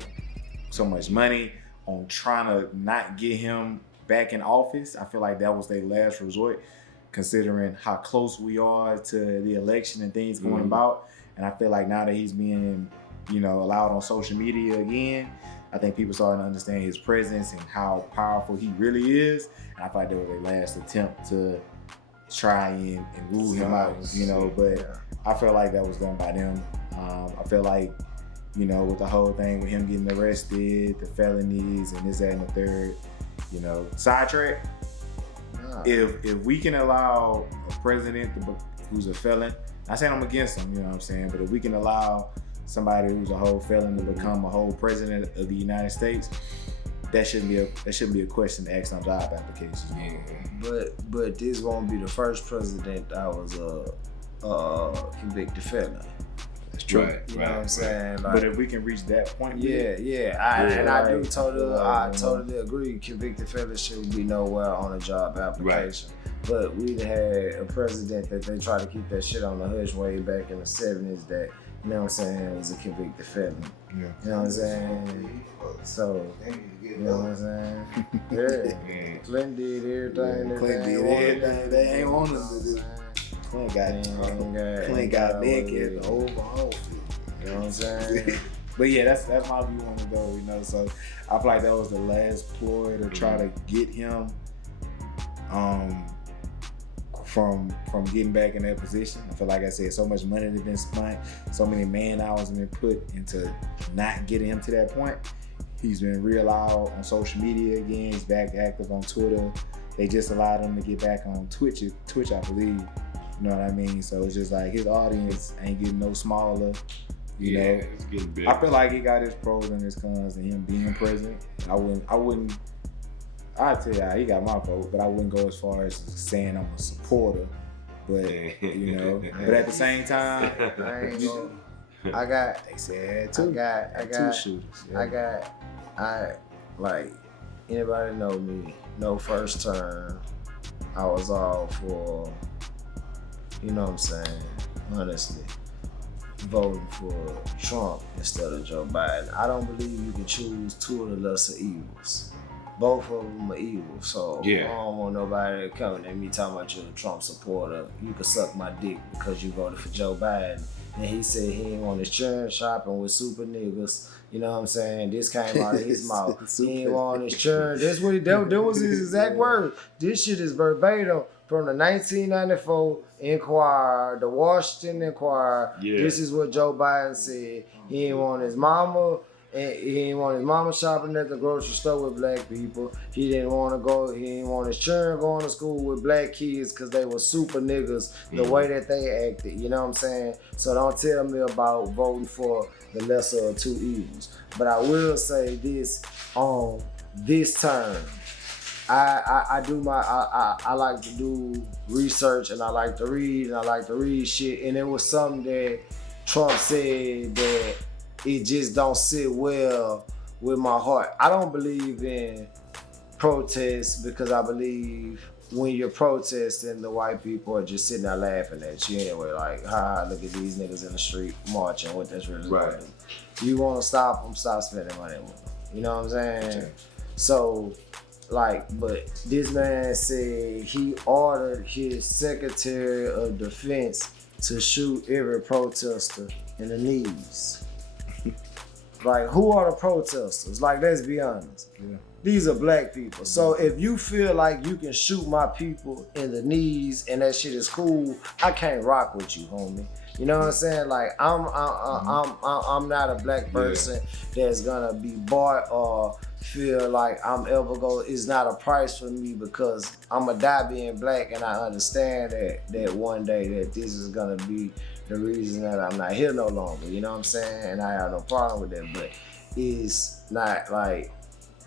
so much money on trying to not get him back in office. I feel like that was their last resort, considering how close we are to the election and things going about. And I feel like now that he's being, you know, allowed on social media again, I think people starting to understand his presence and how powerful he really is. And I feel like that was their last attempt to try and rule him out, you know, but I feel like that was done by them. I feel like, you know, with the whole thing with him getting arrested, the felonies and this, that, and the third, you know, sidetrack. If we can allow a president who's a felon, not saying I'm against him, you know what I'm saying, but if we can allow somebody who's a whole felon to become a whole president of the United States, that shouldn't be a question to ask on job applications. But this won't be the first president that was a convicted felon. That's true. You know what I'm saying? Like, but if we can reach that point, I totally agree. Convicted felons shouldn't be nowhere on a job application. But we had a president that they tried to keep that shit on the hush way back in the 70s that, you know what I'm saying, was a convicted felon. Yeah. You know what I'm saying? So, you know what I'm saying? Yeah. Clint did everything. Clint did everything they ain't want us to do. Clint got naked the whole outfit. You know what I'm saying? But yeah, that's my view on it though, you know. So I feel like that was the last ploy to try to get him from getting back in that position. I feel like I said, so much money has been spent, so many man hours have been put into not getting him to that point. He's been real-out on social media again. He's back active on Twitter. They just allowed him to get back on Twitch, I believe. You know what I mean? So it's just like his audience ain't getting no smaller. You know, it's getting big. I feel like he got his pros and his cons, and him being president. I'd tell you, he got my vote, but I wouldn't go as far as saying I'm a supporter. But you know, but at the same time, I got they said two shooters. I like, anybody know me, no first term, I was all for you know what I'm saying, honestly, voting for Trump instead of Joe Biden. I don't believe you can choose two of the lesser evils. Both of them are evil, so Yeah. I don't want nobody coming at me talking about you're a Trump supporter. You can suck my dick because you voted for Joe Biden. And he said he ain't want insurance shopping with super niggas. You know what I'm saying? This came out of his mouth. He ain't want insurance. That's what that was his exact word. This shit is verbatim from the 1994 Inquirer, the Washington Inquirer. Yeah. This is what Joe Biden said. He ain't want his mama. And he didn't want his mama shopping at the grocery store with black people. He didn't want to go. He didn't want his children going to school with black kids because they were super niggas the way that they acted. You know what I'm saying? So don't tell me about voting for the lesser of two evils. But I will say this on this term. I like to do research and I like to read shit. And it was something that Trump said that it just don't sit well with my heart. I don't believe in protests because I believe when you're protesting, the white people are just sitting there laughing at you anyway. Like, look at these niggas in the street marching. What that's really Right. doing. You want to stop them, stop spending money with them. You know what I'm saying? Okay. So, but this man said he ordered his Secretary of Defense to shoot every protester in the knees. Like, who are the protesters? Like, let's be honest. Yeah. These are black people. So if you feel like you can shoot my people in the knees and that shit is cool, I can't rock with you, homie. You know what I'm saying? Like, I'm not a black person that's gonna be bought or feel like I'm ever it's not a price for me because I'ma die being black, and I understand that one day that this is gonna be the reason that I'm not here no longer. You know what I'm saying? And I have no problem with that, but it's not like,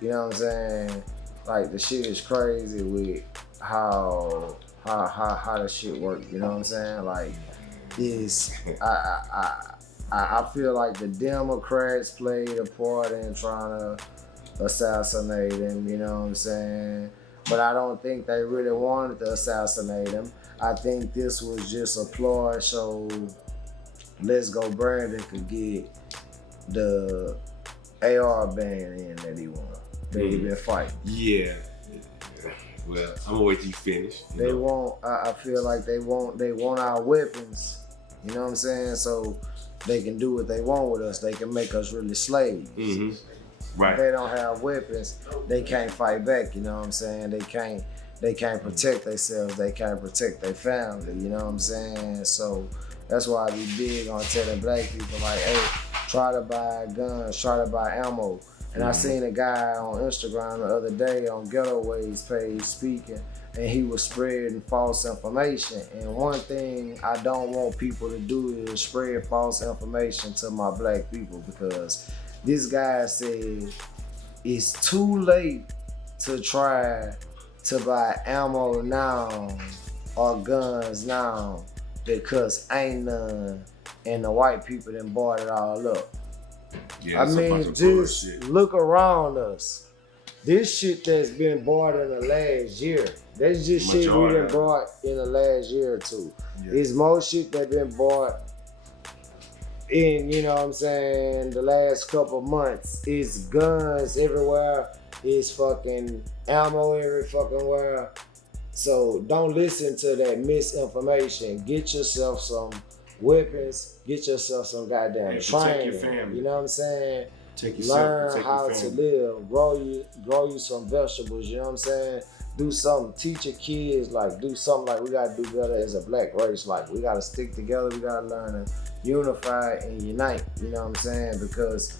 you know what I'm saying? Like, the shit is crazy with how the shit works. You know what I'm saying? Like, I feel like the Democrats played a part in trying to assassinate him, you know what I'm saying? But I don't think they really wanted to assassinate him. I think this was just a ploy so Let's Go Brandon could get the AR ban in that he wanted. That he been fighting. Yeah. Well, I'm gonna wait till you finish. They want. I feel like they want our weapons. You know what I'm saying? So they can do what they want with us. They can make us really slaves. Mm-hmm. If Right. they don't have weapons, they can't fight back. You know what I'm saying? They can't protect themselves. They can't protect their family. You know what I'm saying? So that's why I be big on telling black people like, hey, try to buy guns, try to buy ammo. And I seen a guy on Instagram the other day on Ghetto Ways page speaking, and he was spreading false information. And one thing I don't want people to do is spread false information to my black people, because this guy said it's too late to try to buy ammo now or guns now because ain't none, and the white people done bought it all up. Yeah, I it's a bunch mean, of just bullshit. look around us. This shit that's been bought in the last year. That's just shit we done bought in the last year or two. Yeah. It's more shit that been bought in, you know what I'm saying, the last couple months. It's guns everywhere. It's fucking ammo every fucking where. So don't listen to that misinformation. Get yourself some weapons. Get yourself some goddamn And protect training. your family. You know what I'm saying? Take yourself, Learn protect how your to family. live. Grow you some vegetables. You know what I'm saying? Do something. Teach your kids. Like, do something. Like, we gotta do better as a black race. Like, we gotta stick together. We gotta learn to unify and unite. You know what I'm saying? Because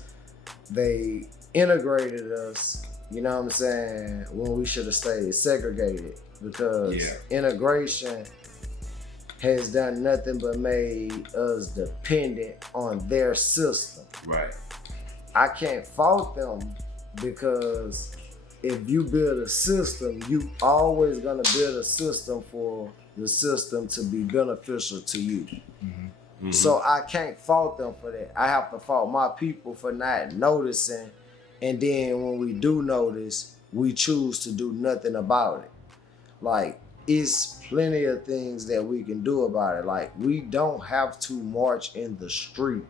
they integrated us. You know what I'm saying? When we should have stayed segregated. Because integration has done nothing but made us dependent on their system. Right. I can't fault them, because if you build a system, you always gonna build a system for the system to be beneficial to you. Mm-hmm. So I can't fault them for that. I have to fault my people for not noticing, and then when we do notice, we choose to do nothing about it. Like, it's plenty of things that we can do about it. Like, we don't have to march in the street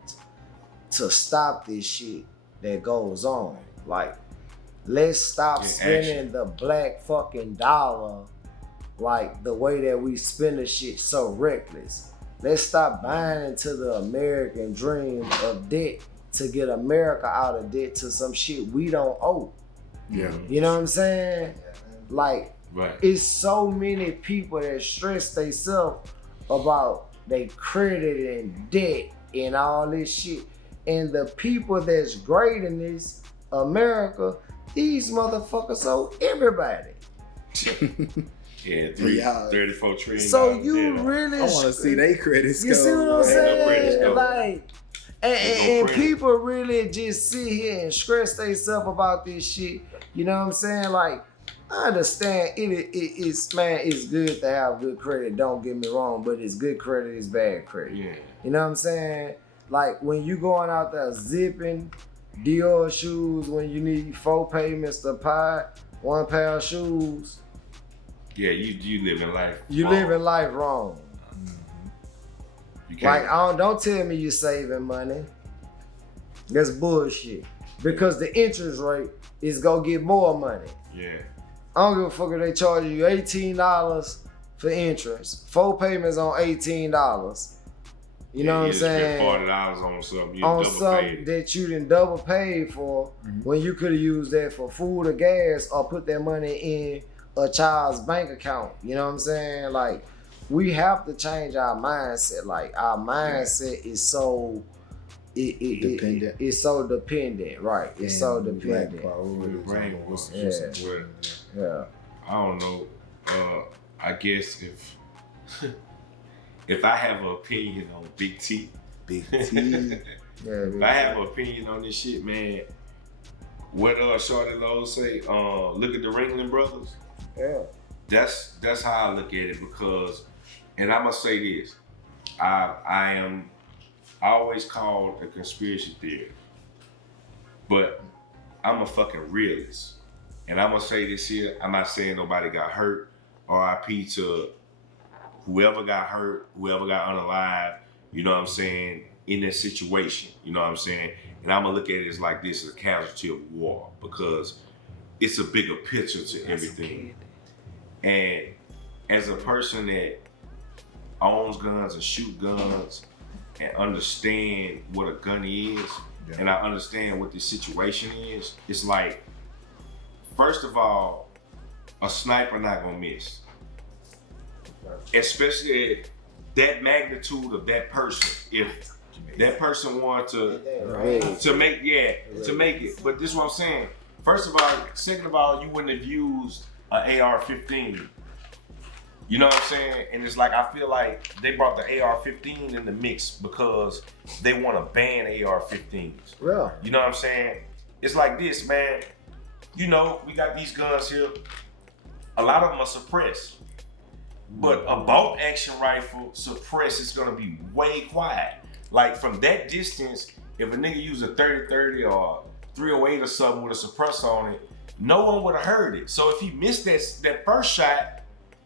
to stop this shit that goes on. Like, let's stop spending the black fucking dollar like the way that we spend the shit so reckless. Let's stop buying into the American dream of debt to get America out of debt to some shit we don't owe. Yeah. You know what I'm saying? Like, Right. it's so many people that stress themselves about their credit and debt and all this shit. And the people that's great in this America, these motherfuckers owe everybody. Yeah, 34 trillion. So you really, I want to see they credits you go. see what I'm saying? go. Like, and people really just sit here and stress themselves about this shit. You know what I'm saying? Like, I understand it's man, it's good to have good credit. Don't get me wrong, but it's good credit, it's bad credit. Yeah. You know what I'm saying? Like, when you going out there zipping Dior shoes when you need 4 payments to buy 1 pair of shoes, Yeah, you living life. you wrong. living life wrong. You can't. Like, don't tell me you're saving money. That's bullshit. Because the interest rate is gonna get more money. Yeah. I don't give a fuck if they charge you $18 for interest. 4 payments on $18. You know what I'm saying? You spent $40 on something. You On double something paid. that you done double paid for when you could have used that for food or gas or put that money in a child's bank account. You know what I'm saying? Like, we have to change our mindset. Like, our mindset is so Dependent. it's so dependent, right? It's so dependent. Yeah. I don't know. I guess if I have an opinion on Big T, Big T. if I have an opinion on this shit, man, what Shorty Lowe say? Look at the Ringling Brothers. Yeah. That's how I look at it, because, and I'm gonna say this, I always called a conspiracy theory, but I'm a fucking realist. And I'm gonna say this here, I'm not saying nobody got hurt. RIP to whoever got hurt, whoever got unalive, you know what I'm saying, in that situation, you know what I'm saying? And I'm gonna look at it as like this, as a casualty of war, because it's a bigger picture to everything. And as a person that owns guns and shoot guns and understand what a gun is, and I understand what the situation is, it's like, first of all, a sniper not gonna miss. Especially at that magnitude of that person. If that person wanted to make it. But this is what I'm saying. First of all, second of all, you wouldn't have used an AR-15. You know what I'm saying? And it's like, I feel like they brought the AR-15 in the mix because they want to ban AR-15s. Yeah. You know what I'm saying? It's like this, man. You know, we got these guns here. A lot of them are suppressed. But a bolt action rifle suppressed is gonna be way quiet. Like, from that distance, if a nigga use a 30-30 or 308 or something with a suppressor on it, no one would have heard it. So if he missed that first shot,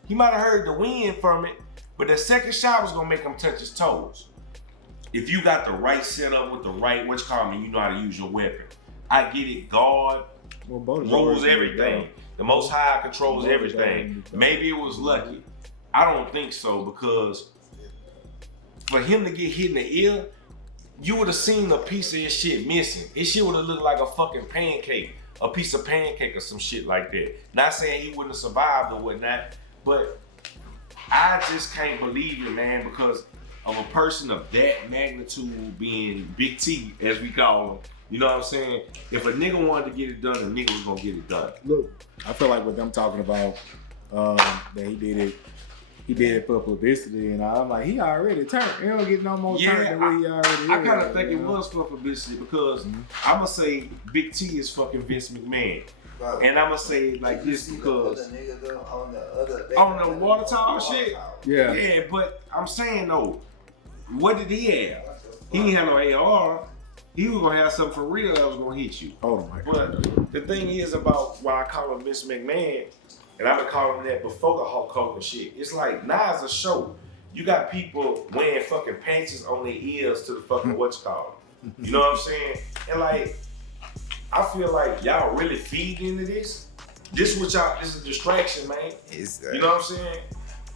he might have heard the wind from it, but the second shot was gonna make him touch his toes. If you got the right setup with the right, you know how to use your weapon. I get it, God rules everything. The Most High controls everything. Maybe it was lucky. I don't think so, because for him to get hit in the ear, you would have seen a piece of his shit missing. His shit would have looked like a fucking pancake, a piece of pancake or some shit like that. Not saying he wouldn't have survived or whatnot, but I just can't believe it, man, because of a person of that magnitude being Big T, as we call him. You know what I'm saying? If a nigga wanted to get it done, a nigga was gonna get it done. Look, I feel like what them talking about, that he did it for publicity, and I'm like, he already turned. He don't get no more turn than what he already is. I kind of think it was for publicity, because I'm gonna say Big T is fucking Vince McMahon. Bro, And I'm gonna say it like this because on the on the water tower shit. Yeah. Yeah, but I'm saying though, what did he have? He didn't have no AR. He was gonna have something for real that was gonna hit you. Oh my God. But the thing is about why I call him Vince McMahon, and I've been calling him that before the Hulk Hogan shit. It's like, nah, it's a show. You got people wearing fucking patches on their ears to the fucking whatchamacallit. You know what I'm saying? And like, I feel like y'all really feeding into this. This is a distraction, man. You know what I'm saying?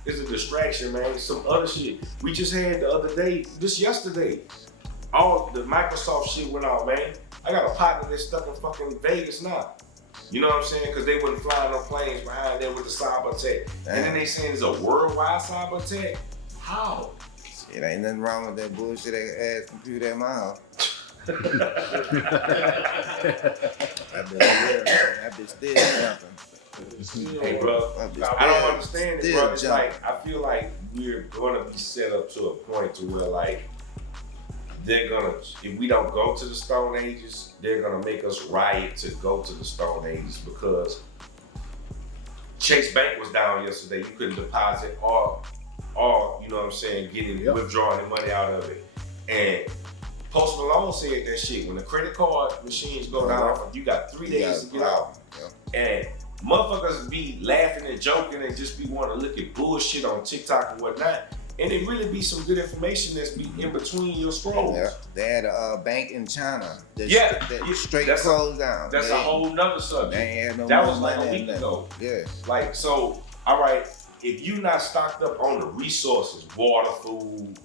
It's a distraction, man. Some other shit. We just had the other day, just yesterday, all the Microsoft shit went out, man. I got a partner that's stuck in fucking Vegas now. You know what I'm saying? Because they wouldn't fly no planes behind there with the cyber attack. And then they saying it's a worldwide cyber attack. How? It ain't nothing wrong with that bullshit ass computer at my house. That bitch still jumping. Hey, bro, I don't understand it, bro. It's like, I feel like we're gonna be set up to a point to where like, they're gonna, if we don't go to the Stone Ages, they're gonna make us riot to go to the Stone Ages because Chase Bank was down yesterday. You couldn't deposit or you know what I'm saying, withdrawing the money out of it. And Post Malone said that shit. When the credit card machines go down, you got 3 days to get out. And motherfuckers be laughing and joking and just be wanting to look at bullshit on TikTok and whatnot. And it really be some good information that's be in between your scrolls. Yeah. They had a bank in China that straight that's closed down. That's a whole nother subject. They ain't had no that more was like a money week ago. Yeah. Like, so, all right, if you not stocked up on the resources, water, food,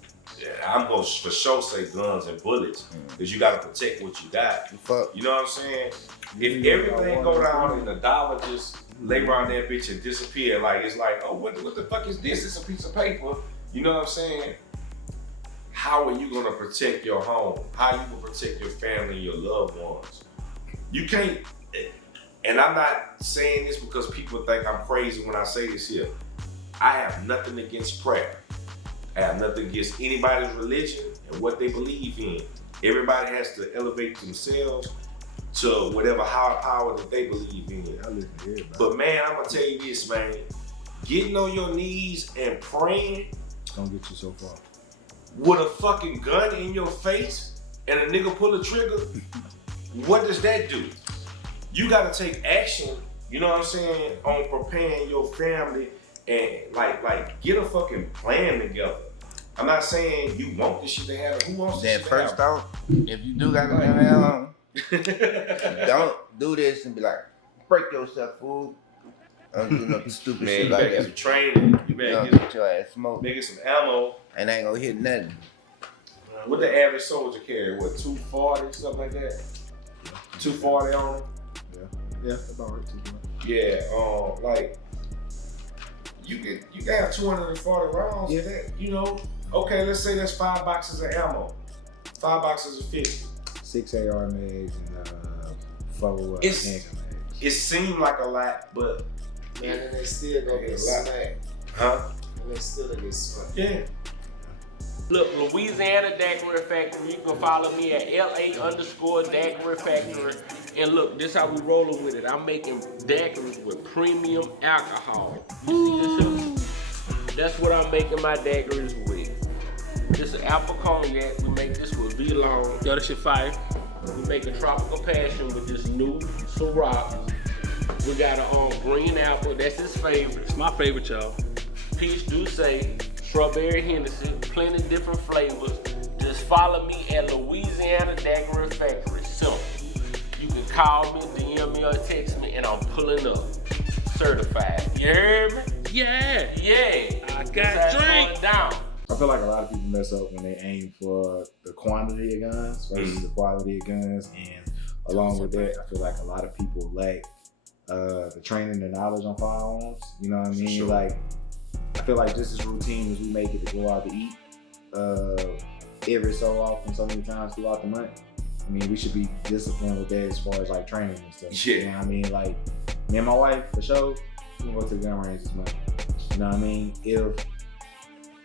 I'm gonna for sure say guns and bullets, because you gotta protect what you got. You know what I'm saying? If everything go down and the dollar just lay around that bitch and disappear, like it's like, oh, what the fuck is this? It's a piece of paper. You know what I'm saying? How are you gonna protect your home? How are you gonna protect your family and your loved ones? You can't, and I'm not saying this because people think I'm crazy when I say this here. I have nothing against prayer. I have nothing against anybody's religion and what they believe in. Everybody has to elevate themselves to whatever higher power that they believe in. But man, I'm gonna tell you this, man. Getting on your knees and praying don't get you so far. With a fucking gun in your face and a nigga pull a trigger, what does that do? You gotta take action, you know what I'm saying, on preparing your family and like get a fucking plan together. I'm not saying you want this shit to happen. Who wants this shit to happen? First off, if you do got a gun at home, don't do this and be like, break yourself, fool. Don't do no stupid shit like that. Get some training. You better get your ass smoked. Maybe some ammo. And ain't gonna hit nothing. What the average soldier carry? What, 240, something like that? 240 on him? Yeah, about right. 240. Yeah, like you can have 240 rounds. Yeah. That, you know. Okay, let's say that's 5 boxes of ammo. 5 boxes of 50. 6 AR mags and 4 handgun mags. It seemed like a lot, but man, and they still gonna get smacked. Huh? And they still gonna get smacked. Yeah. Look, Louisiana Daiquiri Factory. You can follow me at LA_Daiquiri Factory. And look, this how we rolling with it. I'm making daiquiris with premium alcohol. You see this here? That's what I'm making my daiquiris with. This is apple cognac. We make this with V-Long. Yo, this shit fire. We make a tropical passion with this new Ciroc. We got a green apple. That's his favorite. It's my favorite, y'all. Peach Douce, strawberry Hennessy, plenty different flavors. Just follow me at Louisiana Daiquiri Factory. Simple. You can call me, DM me, or text me, and I'm pulling up. Certified. You heard me? Yeah. Yeah. I got drink. Down. I feel like a lot of people mess up when they aim for the quantity of guns versus the quality of guns, and along with that, I feel like a lot of people lack the training and knowledge on firearms. You know what I mean? Sure. Like, I feel like just as routine as we make it to go out to eat every so often, so many times throughout the month, I mean, we should be disciplined with that as far as like training and stuff. Yeah. You know what I mean? Like, me and my wife, for sure, we can go to the gun range this month. You know what I mean?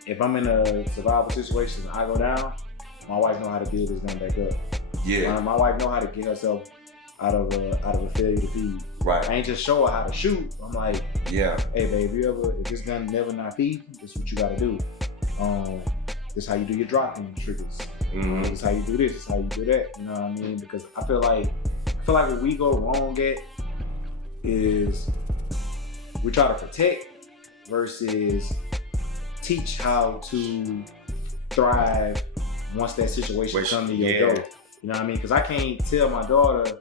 If I'm in a survival situation and I go down, my wife know how to build this gun back up. Yeah. My wife know how to get herself out of a failure to feed. Right. I ain't just show her how to shoot. I'm like, yeah. Hey babe, if this gun never not feed, this is what you gotta do. This is how you do your dropping triggers. Mm-hmm. This is how you do this. This is how you do that. You know what I mean? Because I feel like what we go wrong at is we try to protect versus teach how to thrive once that situation comes to your door. You know what I mean? Because I can't tell my daughter,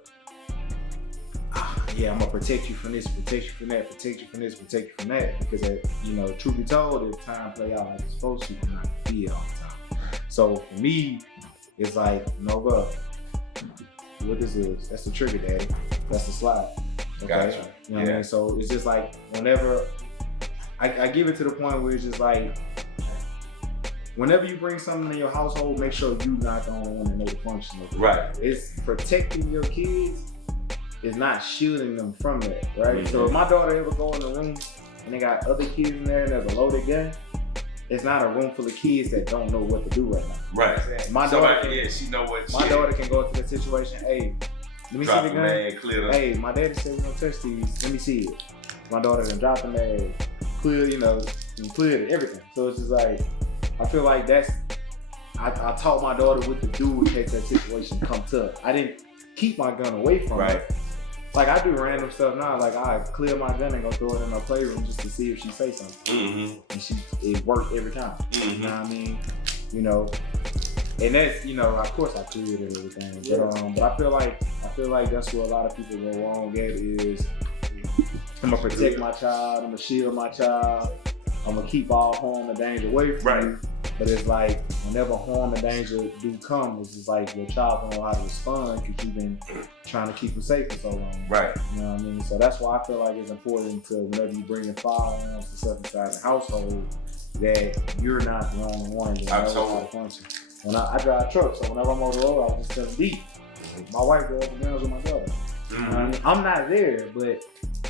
yeah, I'm gonna protect you from this, protect you from that, protect you from this, protect you from that. Because, you know, truth be told, if time play out like it's supposed to, you're not gonna be here all the time. So for me, it's like, no, bro, what this is, that's the trigger, daddy. That's the slide. Okay? Gotcha. You know what I mean? So it's just like, whenever, I give it to the point where it's just like, whenever you bring something in your household, make sure you're not the only one that know the function of it. Right. It's protecting your kids, it's not shielding them from that, right? Mm-hmm. So if my daughter ever go in the room and they got other kids in there and there's a loaded gun, it's not a room full of kids that don't know what to do right now. Right. My daughter, she know what. my daughter can go into the situation, hey, let me Drop see the the gun. mag, clear the- Hey, my daddy said we don't touch these. Let me see it. My daughter done dropped the mag, clear, you know, and cleared everything. So it's just like, I feel like that's, I taught my daughter what to do in case that situation come to her. I didn't keep my gun away from her. Like, I do random stuff now. Like, I clear my gun and go throw it in her playroom just to see if she say something. Mm-hmm. And it worked every time. Mm-hmm. You know what I mean? You know, and that's, you know, of course I cleared it and everything. But I feel like that's where a lot of people go wrong at is, I'm gonna protect my child, I'm gonna shield my child, I'm gonna keep all harm and danger away from you. But it's like, whenever harm and danger do come, it's just like your child don't know how to respond because you've been trying to keep them safe for so long. Right. You know what I mean? So that's why I feel like it's important to, whenever you bring in firearms and stuff inside the household, that you're not the only one that knows how to function. When I drive trucks, so whenever I'm on the road, I just tell them deep. My wife goes and runs with my daughter. You know what I mean? I'm not there, but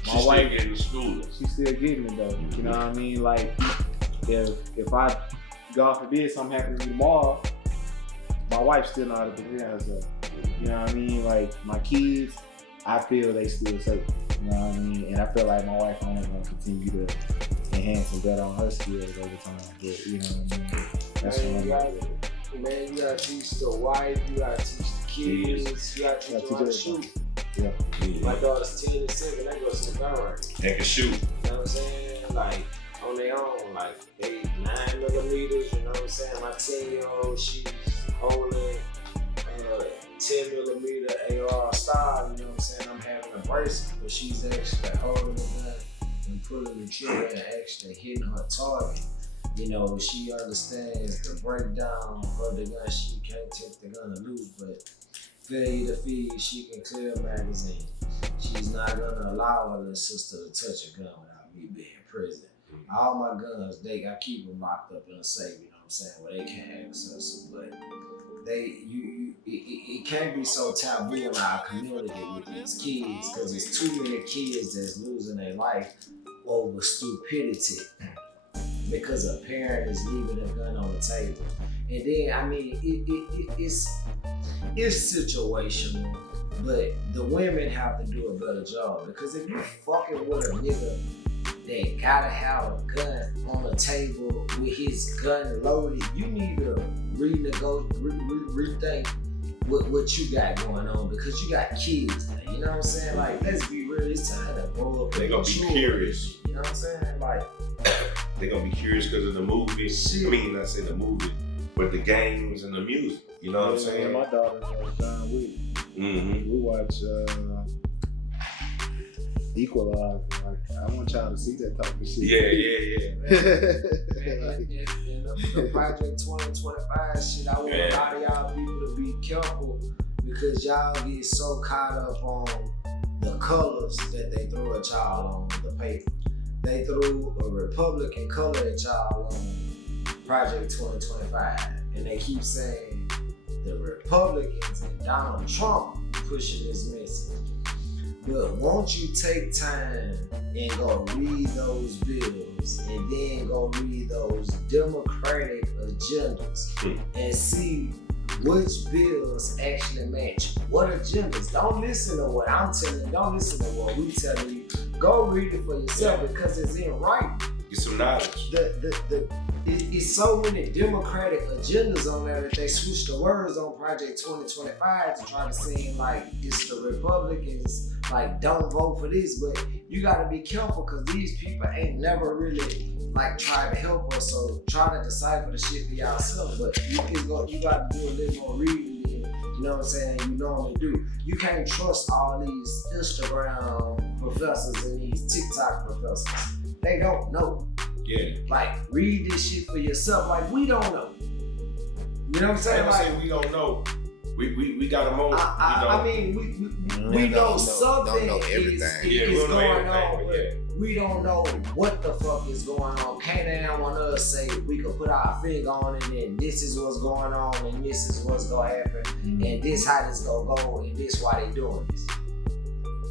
my wife, still getting the school. She's still getting it though. You know what I mean? Like, if I, God forbid, something happens to me tomorrow, my wife still know how to protect herself. You know what I mean? Like, my kids, I feel they still safe. You know what I mean? And I feel like my wife only gonna continue to enhance and better on her skills over time. But you know what I mean? That's what I'm doing. Man, you gotta teach the wife, you gotta teach the kids, you gotta teach them how to shoot. Yeah. My daughter's 10 and 7, they go to the gun range. They can shoot. You know what I'm saying? Like, on their own, like 8, 9 millimeters, you know what I'm saying? My 10-year-old, she's holding 10 millimeter AR style, you know what I'm saying? I'm having a bracelet, but she's actually holding the gun and pulling the trigger and actually hitting her target. You know, she understands the breakdown of the gun. She can't take the gun loose, but failure to feed, she can clear a magazine. She's not gonna allow her little sister to touch a gun without me being present. All my guns, I keep them locked up in a safe, you know what I'm saying, where they can't access them. But it can't be so taboo in our community with these kids, because there's too many kids that's losing their life over stupidity because a parent is leaving a gun on the table. And then, I mean, it's situational, but the women have to do a better job, because if you fucking with a nigga that gotta have a gun on the table with his gun loaded, you need to rethink what you got going on, because you got kids now, you know what I'm saying? Like, let's be real, it's time to grow up. They gonna be curious. You know what I'm saying? Like, they gonna be curious because of the movie. Shit. I mean, not saying the movie, but the games and the music. You know what I'm saying? My daughter's John Wick. Mm-hmm. We watch Equalizer. Like, I want y'all to see that type of shit. Yeah. And the Project 2025 shit, I want a lot of y'all people to be careful, because y'all get so caught up on the colors that they throw at y'all on the paper. They threw a Republican color at y'all on Project 2025, and they keep saying the Republicans and Donald Trump pushing this message. But won't you take time and go read those bills, and then go read those Democratic agendas and see which bills actually match what agendas. Don't listen to what I'm telling you. Don't listen to what we telling you. Go read it for yourself, because it's in writing. Get some knowledge. It's so many Democratic agendas on there that they switch the words on Project 2025 to try to seem like it's the Republicans like don't vote for this, but you gotta be careful because these people ain't never really like trying to help us. So try to decipher the shit for yourself. But you gotta do a little more reading than, you know what I'm saying, you normally do. You can't trust all these Instagram professors and these TikTok professors. They don't know. Yeah. Like, read this shit for yourself. Like, we don't know. You know what I'm saying? I say we don't know. We got a moment. I mean, we know something don't know is going on, but we don't know what the fuck is going on. Canaan want us say we could put our finger on it and this is what's going on and this is what's gonna happen and this how this gonna go and this why they doing this.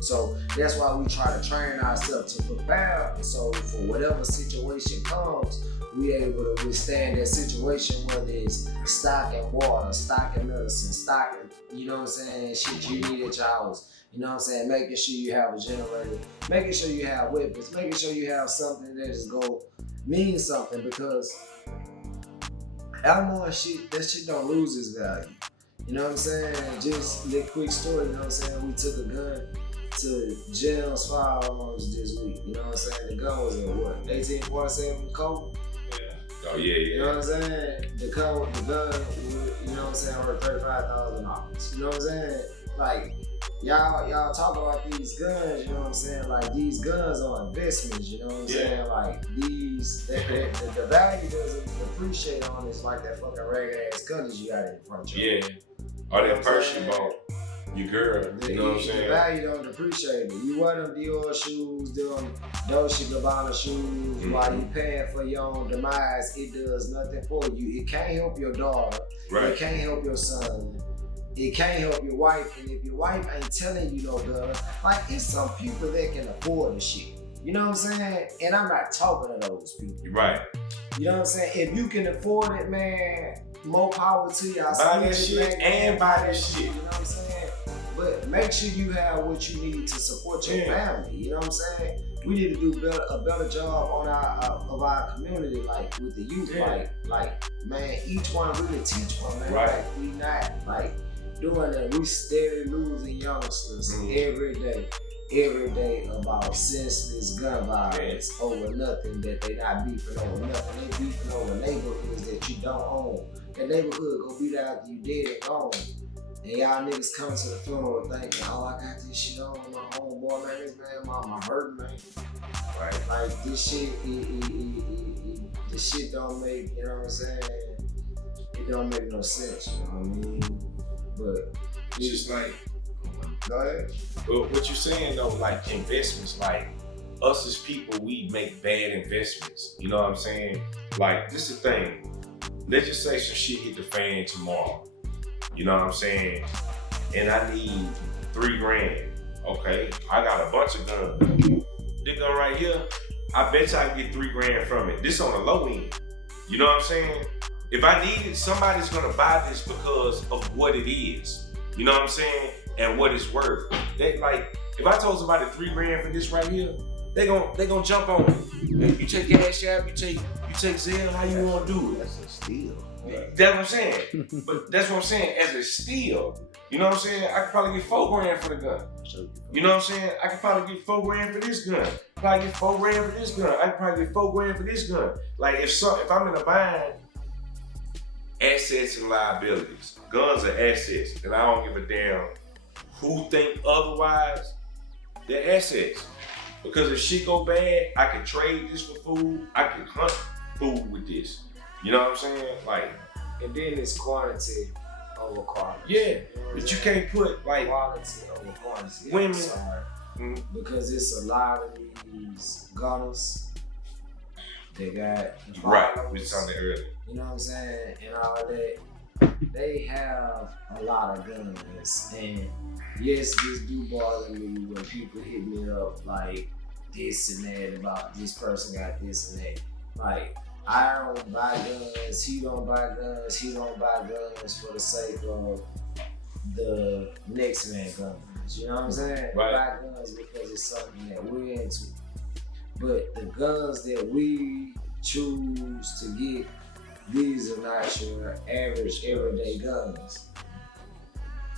So that's why we try to train ourselves to prepare. So for whatever situation comes, we able to withstand that situation, whether it's stocking water, stocking medicine, stocking, you know what I'm saying, shit you need at your house. You know what I'm saying? Making sure you have a generator, making sure you have weapons, making sure you have something that is going to mean something, because ammo and shit, that shit don't lose its value. You know what I'm saying? Just a quick story, you know what I'm saying? We took a gun to Jim's Firearms this week. You know what I'm saying? The gun was at what? 1847 Colt? Oh yeah. You know what I'm saying? The gun, you know what I'm saying, worth $35,000. You know what I'm saying? Like, y'all talk about these guns, you know what I'm saying? Like, these guns are investments, you know what I'm saying? Like, the value doesn't appreciate on this like that fucking ragged ass colors you got in front of you. Yeah. Or that purse you bought your girl, you know what I'm saying? The value don't appreciate it. You wear them Dior shoes, them Dolce & Gabbana shoes, while you paying for your own demise, it does nothing for you. It can't help your daughter. Right. It can't help your son. It can't help your wife. And if your wife ain't telling you no better, like, it's some people that can afford the shit. You know what I'm saying? And I'm not talking to those people. Right. You know what I'm saying? If you can afford it, man, more power to you. Buy that shit and buy that shit. You know what I'm saying? But make sure you have what you need to support your family. You know what I'm saying? We need to do a better job on our community, like with the youth. Like man, each one really teach one, man. Right. Like, we not like doing that. We steady losing youngsters every day about senseless gun violence over nothing that they not beefing over nothing. They beefing over neighborhoods that you don't own. That neighborhood gonna be there after you dead and gone. And y'all niggas come to the funeral thinking, oh, I got this shit on my homeboy, man. This man, my hurt, man. Right. Like, this shit, this shit don't make, you know what I'm saying? It don't make no sense, you know what I mean? But it's just like, go ahead. Well, what you're saying though, like investments, like us as people, we make bad investments. You know what I'm saying? Like, this is the thing. Let's just say some shit hit the fan tomorrow. You know what I'm saying? And I need $3,000. Okay, I got a bunch of guns. This gun right here, I bet you I can get $3,000 from it. This on the low end. You know what I'm saying? If I need it, somebody's gonna buy this because of what it is. You know what I'm saying? And what it's worth. They, like, if I told somebody $3,000 for this right here, they gonna jump on it. You take Cash App, you take Zelle, how you wanna do it? That's a steal. That's what I'm saying. But that's what I'm saying, as a steal. You know what I'm saying? I could probably get $4,000 for the gun. You know what I'm saying? I could probably get $4,000 for this gun. Probably get $4,000 for this gun. I could probably get $4,000 for this gun. Like, if I'm in a bind, assets and liabilities. Guns are assets, and I don't give a damn who think otherwise. They're assets. Because if shit go bad, I can trade this for food. I can hunt food with this. You know what I'm saying? Like, and then it's quantity over quality. Yeah, you know but you can't put like quality over quantity. Women. Because it's a lot of these gunners. They got right. We talked earlier. You know what I'm saying? And all that. They have a lot of guns, and yes, this do bother me when people hit me up like this and that about this person got this and that. Like, I don't buy guns, he don't buy guns, he don't buy guns for the sake of the next man guns. You know what I'm saying? Right. We buy guns because it's something that we're into. But the guns that we choose to get, these are not your average everyday guns.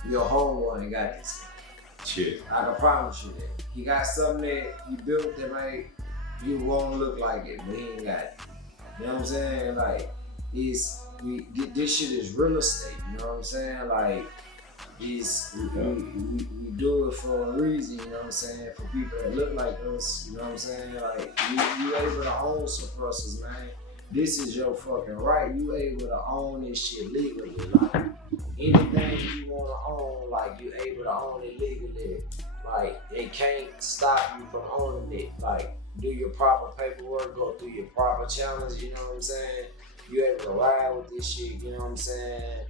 Your homeboy ain't got this. Shit. I can promise you that. He got something that he built that make you won't look like it, but he ain't got it. You know what I'm saying? Like, this shit is real estate. You know what I'm saying? Like, we do it for a reason. You know what I'm saying? For people that look like us. You know what I'm saying? Like, you able to own suppressors, man. This is your fucking right. You able to own this shit legally. Like, anything you want to own, like, you able to own it legally. Like, it can't stop you from owning it. Like, do your proper paperwork, go through your proper challenge, you know what I'm saying? You able to ride with this shit, you know what I'm saying?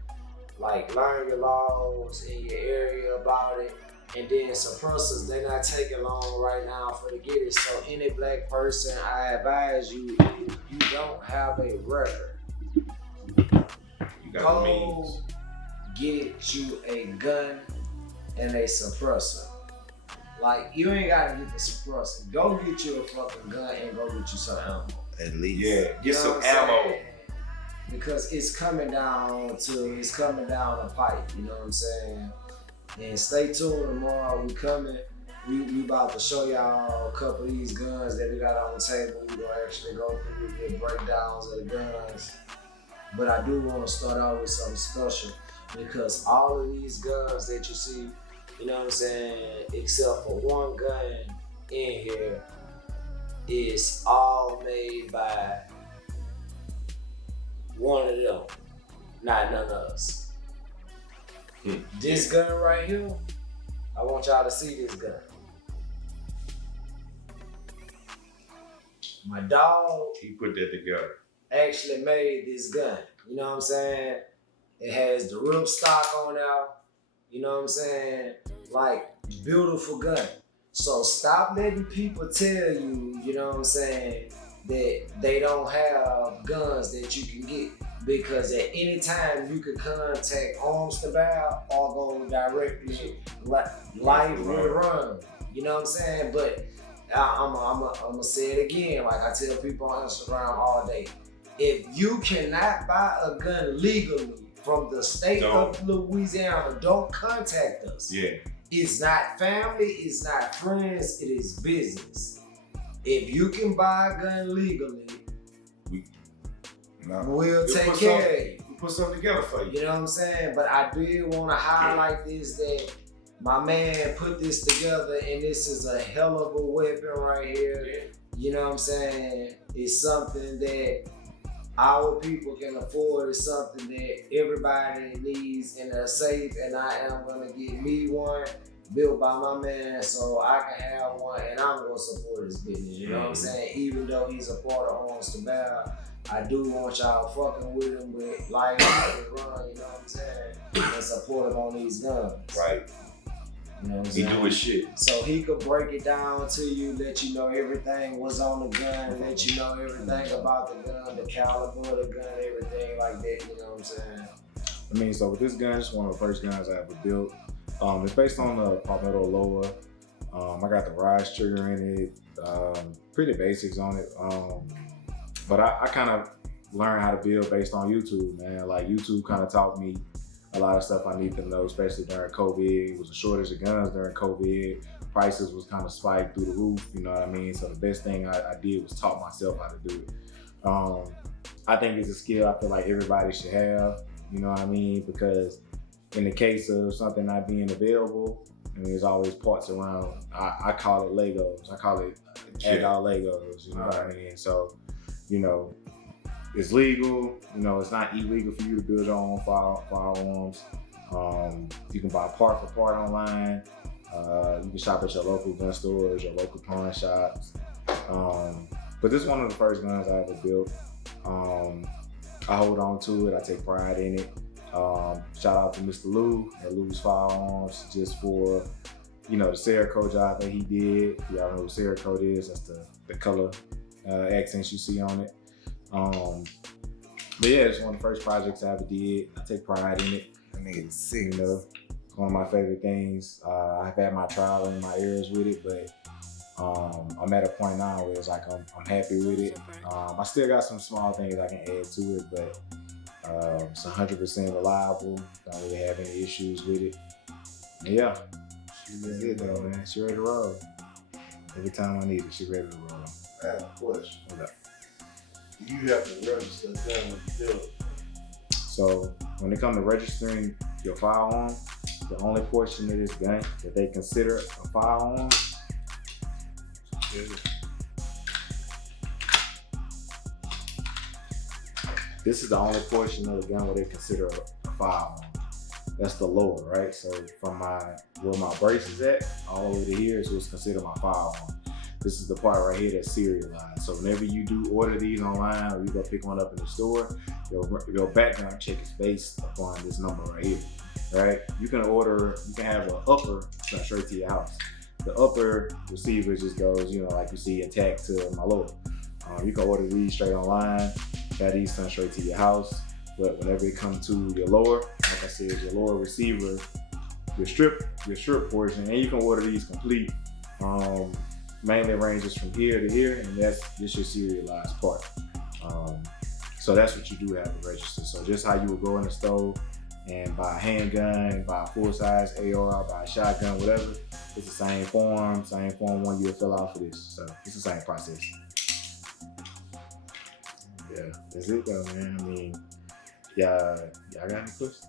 Like, learn your laws in your area about it. And then suppressors, they not taking long right now for to get it. So any black person, I advise you, if you don't have a record, You got go the means. get you a gun and a suppressor. Like, you ain't gotta get the suppressor. Go get you a fucking gun and go get you some ammo. At least. Yeah, get You know some what I'm ammo. saying? Because it's coming down the pipe, you know what I'm saying? And stay tuned tomorrow, we coming. We about to show y'all a couple of these guns that we got on the table. We gonna actually go through the breakdowns of the guns. But I do wanna start out with something special because all of these guns that you see, you know what I'm saying, except for one gun in here, is all made by one of them, not none of us. This gun right here, I want y'all to see this gun. My dog He put that together. actually made this gun. You know what I'm saying? It has the ripstock on there. You know what I'm saying? Like, beautiful gun. So stop letting people tell you, you know what I'm saying, that they don't have guns that you can get. Because at any time you could contact Arms2Bare or go directly live run. You know what I'm saying? But I'm gonna say it again, like I tell people on Instagram all day. If you cannot buy a gun legally from the state of Louisiana, don't contact us. Yeah. It's not family, it's not friends, it is business. If you can buy a gun legally, we'll take care of you. We'll put something together for you. You know what I'm saying? But I did want to highlight this, that my man put this together, and this is a hell of a weapon right here. Yeah. You know what I'm saying? It's something that our people can afford. It's something that everybody needs and are safe, and I am going to get me one built by my man so I can have one, and I'm going to support his business. You know what I'm saying? Even though he's a part of Arms2Bare, I do want y'all fucking with him with life and run, you know what I'm saying? And support him on these guns. Right. You know what I'm He saying? do his shit. So he could break it down to you, let you know everything was on the gun, let you know everything about the gun, the caliber of the gun, everything like that, you know what I'm saying? I mean, so with this gun, it's one of the first guns I ever built. It's based on the Palmetto Loa. I got the rise trigger in it, pretty basics on it. But I kind of learned how to build based on YouTube, man. Like, YouTube kind of taught me a lot of stuff I need to know, especially during COVID. It was a shortage of guns during COVID. Prices was kind of spiked through the roof, you know what I mean? So the best thing I did was taught myself how to do it. I think it's a skill I feel like everybody should have, you know what I mean? Because in the case of something not being available, I mean, there's always parts around. I call it Legos. I call it adult Legos, you know what I mean? So, you know, it's legal, you know, it's not illegal for you to build your own firearms. You can buy part for part online. You can shop at your local gun stores, your local pawn shops. But this is one of the first guns I ever built. I hold on to it, I take pride in it. Shout out to Mr. Lou at Lou's Firearms just for, you know, the Cerakote job that he did. If y'all know what Cerakote is, that's the color accents you see on it. But yeah, it's one of the first projects I ever did. I take pride in it. I mean, it's sick. You know, it's one of my favorite things. I've had my trial and my errors with it, but I'm at a point now where it's like I'm happy with it. I still got some small things I can add to it, but it's 100% reliable. Don't really have any issues with it. And yeah. That's it though, man. She ready to roll. Every time I need it, she ready to roll. I have a question. Hold up. You have to register a gun when you do it. So when it comes to registering your firearm, the only portion of this gun that they consider a firearm this is the only portion of the gun where they consider a firearm. That's the lower, right? So from where my brace is at, all the way to here is what's considered my firearm. This is the part right here that's serialized. So whenever you do order these online or you go pick one up in the store, your background check is based upon this number right here, right? You can have an upper sent straight to your house. The upper receiver just goes, like you see, attached to my lower. You can order these straight online, have these sent straight to your house. But whenever it comes to your lower, like I said, your lower receiver, your strip portion, and you can order these complete. Mainly ranges from here to here, and this your serialized part. So that's what you do have to register. So just how you would go in the store and buy a handgun, buy a full-size AR, buy a shotgun, whatever, it's the same form one you would fill out for this. So it's the same process. Yeah, that's it though, man. I mean, y'all got any questions?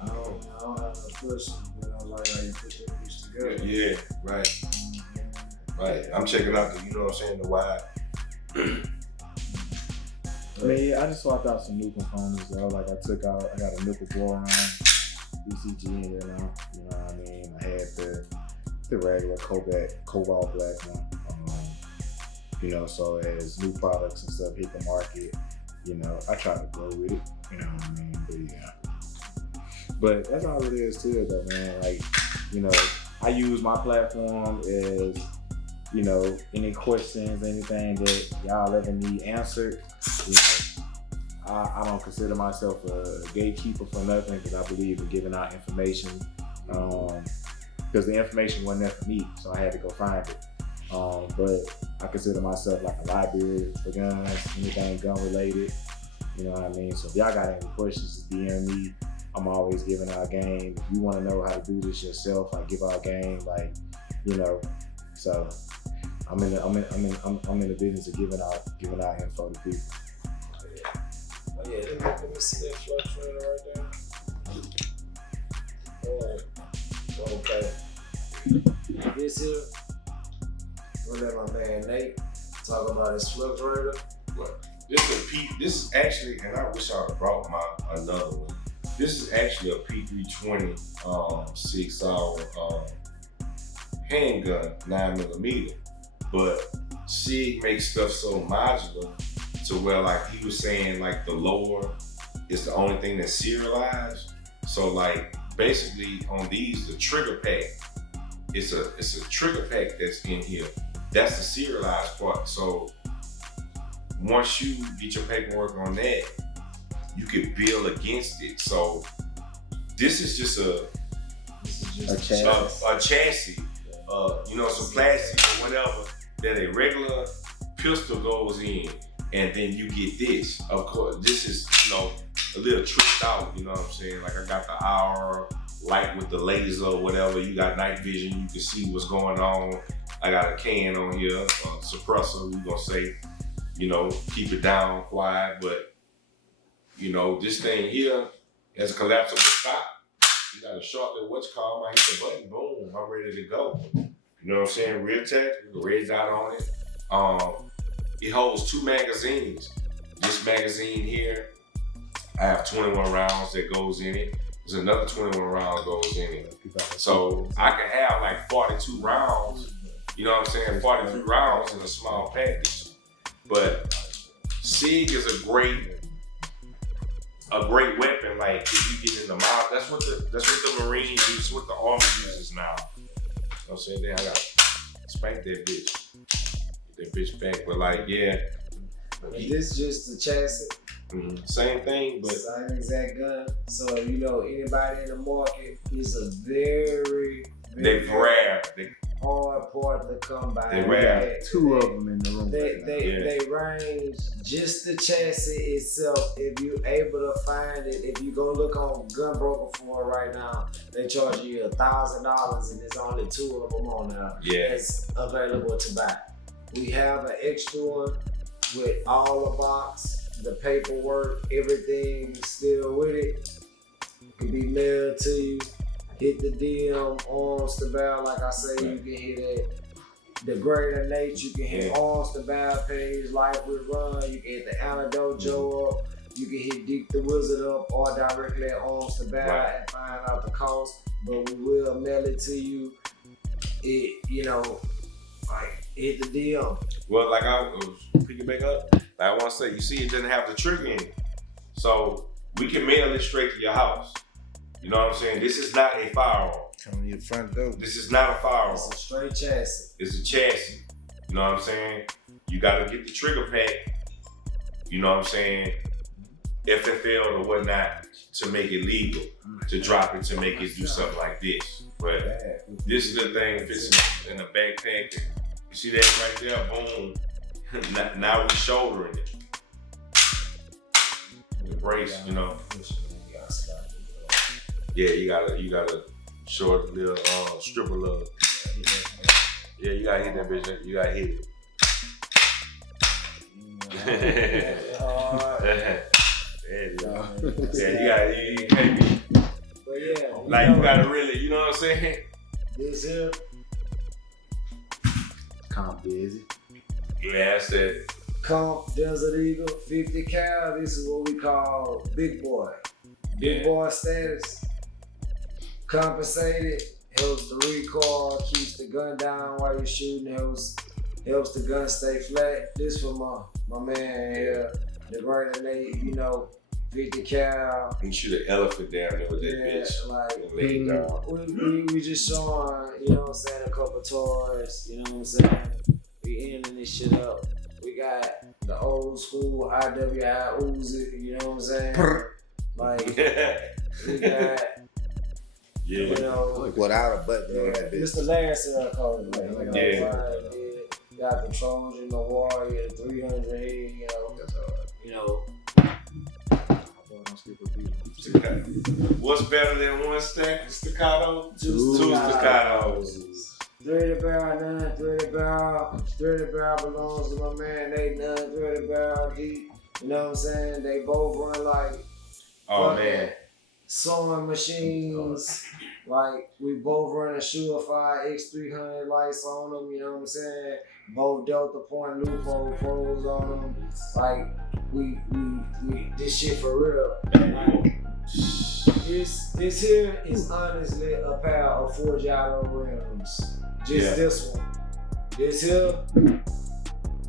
I don't have no questions, but I like how you put that piece together. Yeah, right. Right. I'm checking out the, you know what I'm saying, the wide. I mean, I just swapped out some new components though. Like I got a nickel boron BCG in here now. You know what I mean? I had the regular cobalt black one. So as new products and stuff hit the market, I try to grow with it. You know what I mean? But yeah. But that's all it is to it though, man. Like, I use my platform as, any questions, anything that y'all ever need answered. I don't consider myself a gatekeeper for nothing because I believe in giving out information. Because the information wasn't there for me, so I had to go find it. But I consider myself like a library for guns, anything gun related. You know what I mean? So if y'all got any questions, just DM me. I'm always giving out game. If you want to know how to do this yourself, I give out game. So I'm in the business of giving out info to people. Oh yeah, let me see that fluctuator right there. Alright. Okay. This here, we'll let my man Nate talk about his fluctuator. What? This is actually, and I wish I would have brought another one. This is actually a P320 6-hour handgun, 9mm. But Sig makes stuff so modular to where, like he was saying, like the lower is the only thing that's serialized. So like basically on these, the trigger pack, it's a trigger pack that's in here. That's the serialized part. So once you get your paperwork on that, you can build against it. So this is just a chassis, some plastic or whatever that a regular pistol goes in, and then you get this. Of course, this is a little tricked out. You know what I'm saying? Like I got the hour light with the laser or whatever. You got night vision. You can see what's going on. I got a can on here, a suppressor. We gonna say, keep it down, quiet, but. This thing here has a collapsible stock. You got a short little I hit the button, boom, I'm ready to go. You know what I'm saying? Real tech, red dot on it. It holds 2 magazines. This magazine here, I have 21 rounds that goes in it. There's another 21 rounds goes in it. So I can have like 42 rounds, 43 rounds in a small package. But SIG is a great weapon. Like if you get in the mouth, that's what the Marines use, that's what the Army uses now. You know what I'm saying? Then I gotta spank that bitch. Get that bitch back. But like, yeah. This just the chassis. Mm-hmm. Same thing, but same exact gun. So anybody in the market is a very they grab. hard part to come by. They rare. Two of them in the room. They range just the chassis itself. If you able to find it, if you go look on Gun Broker for it right now, they charge you $1,000 and there's only 2 of them on there. Yeah. That's available to buy. We have an extra one with all the box, the paperwork, everything still with it. Could be mailed to you. Hit the DM, Arms2Bare, like I say, you can hit it. The Greater Nate, you can hit Arms2Bare page, Life with Run, you can hit the Antidote Joe up, you can hit Deke The Wizard up, or directly at Arms2Bare and find out the cost, but we will mail it to you. It, like, hit the DM. Well, like I was picking back up, I want to say, you see, it doesn't have the trigger in it. So we can mail it straight to your house. You know what I'm saying? This is not a firearm. Come to your front door. This is not a firearm. It's a straight chassis. It's a chassis. You know what I'm saying? You gotta get the trigger pack, you know what I'm saying, FFL or whatnot to make it legal, to drop it, to make it do something like this. But this is the thing fits in the backpack. You see that right there? Boom. Now we shouldering it. The brace, you know. Yeah, you gotta short little strip a little. Yeah, you gotta hit that bitch. You gotta hit it. Yeah, you can't be. But yeah, Like you gotta really, you know what I'm saying? This here, Comp busy. Yeah, that's it. Comp Desert Eagle 50 cal. This is what we call big boy. Big boy status. Compensated, helps the recoil, keeps the gun down while you're shooting, helps the gun stay flat. This for my man here, the Greater Nate, 50 cal. You shoot an elephant down there with that bitch. Like Lay it down. we just showing, a couple toys, we ending this shit up. We got the old school IWI Uzi, you know what I'm saying? Like we got without a button on that bitch. Mr. Larry code, got the Trojan, the Warrior, the 300 head, What's better than one stack of staccato? Two staccatos. 30 barrel, none, 30 barrel. 30 barrel belongs to my man, Nate, none, 30 barrel deep. You know what I'm saying? They both run like sewing machines. Like we both run a Surefire X300 lights on them, you know what I'm saying? Both Delta Point Loophole pros on them. Like we this shit for real. Like, this here is honestly a pair of Forgiato rims. Just this one. This here,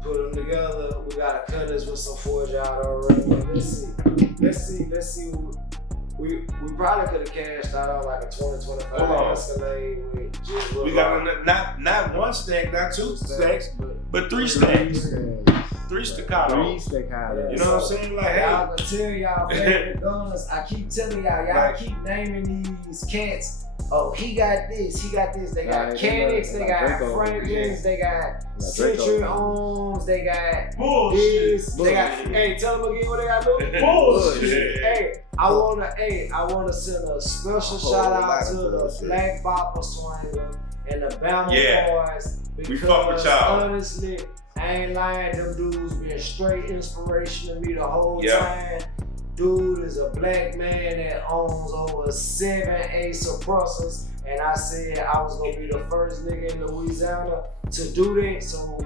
put them together. We gotta cut this with some Forgiato rims. Let's see. We probably could have cashed out on like a 20-25 Escalade with just we got not one stack, not two stacks, but 3 stacks. 3 staccato. You know what I'm saying? Like, y'all can tell y'all favorite gunners. I keep telling y'all keep naming these cats. Oh, he got this. They got Canix, they got Franklins, they got Century Arms, they got this. They got, hey, tell them again what they got to do. Bullshit. Hey, I wanna send a special shout out to the Black Bopper Swanger and the Bama Boys. We fuck with y'all. Honestly, I ain't lying, them dudes been straight inspiration to me the whole time. Dude is a black man that owns over 7 Ace suppressors, and I said I was gonna be the first nigga in Louisiana to do that, so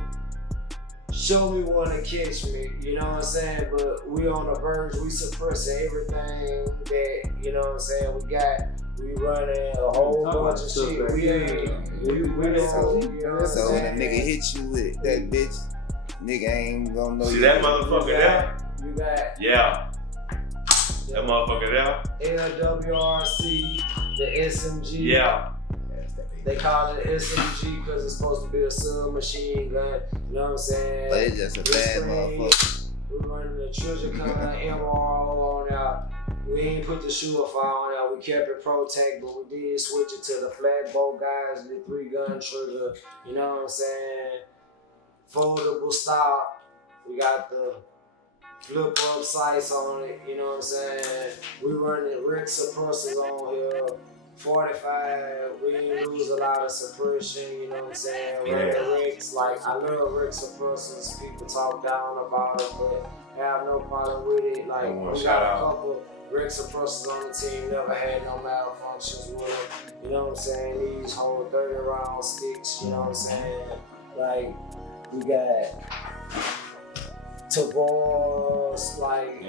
show me one and catch me, you know what I'm saying? But we on the verge, we suppressing everything that, you know what I'm saying, we running a whole bunch of shit. We don't, you know what So when a I'm nigga saying? hit you with that bitch, nigga ain't gonna know see you. that motherfucker there? You got That motherfucker there? LWRC, the SMG. Yeah. They call it SMG because it's supposed to be a submachine gun. You know what I'm saying? But it's just a bad motherfucker. We running the Trijicon MRO on out. We ain't put the shooter fire on there. We kept it Protect, but we did switch it to the flat bolt guys, the 3-gun trigger. You know what I'm saying? Foldable stock. We got the flip up sights on it. You know what I'm saying? We running Rick suppressors on here. 45. We didn't lose a lot of suppression. You know what I'm saying? Running Ricks. Like I love Rick suppressors. People talk down about it, but have no problem with it. Like we got a couple Rick suppressors on the team, never had no malfunctions with them. You know what I'm saying? These whole 30 round sticks, you know what I'm saying? Like, we got Tavors, like,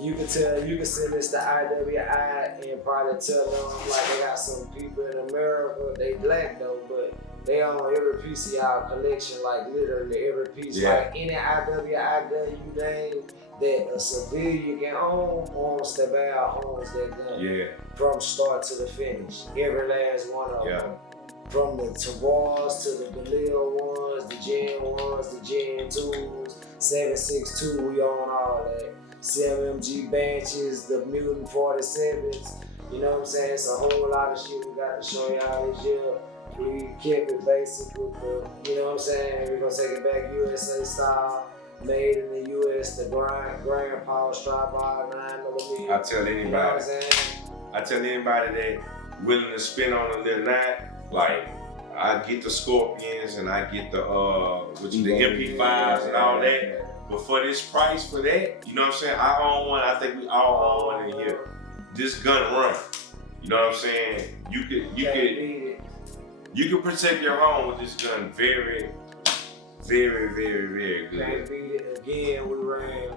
you can send this to IWI and probably tell them, like, they got some people in America, they black though, but they own every piece of y'all collection, like literally every piece. Like any IWI gun you name that a civilian can own, Arms2Bare owns that gun. From start to the finish. Every last one of them. From the Tavors to the Jullio ones, the Gen 1s, the Gen 2s, 7.62, we own all that. CMMG benches, the Mutant 47s. You know what I'm saying? It's a whole lot of shit we got to show y'all this year. We kept it basic with the, you know what I'm saying? We're gonna take it back USA style, made in the US, the grand power strap bar, 9mm. I tell anybody, you know what I'm saying? I tell anybody that willing to spend on a little 9, like I get the Scorpions and I get the MP5s and all that. But for this price, for that, you know what I'm saying? I own one. I think we all own one in here. This gun run. You know what I'm saying? You can protect your home with this gun very, very, very, very good. Can't beat it. Again, we ran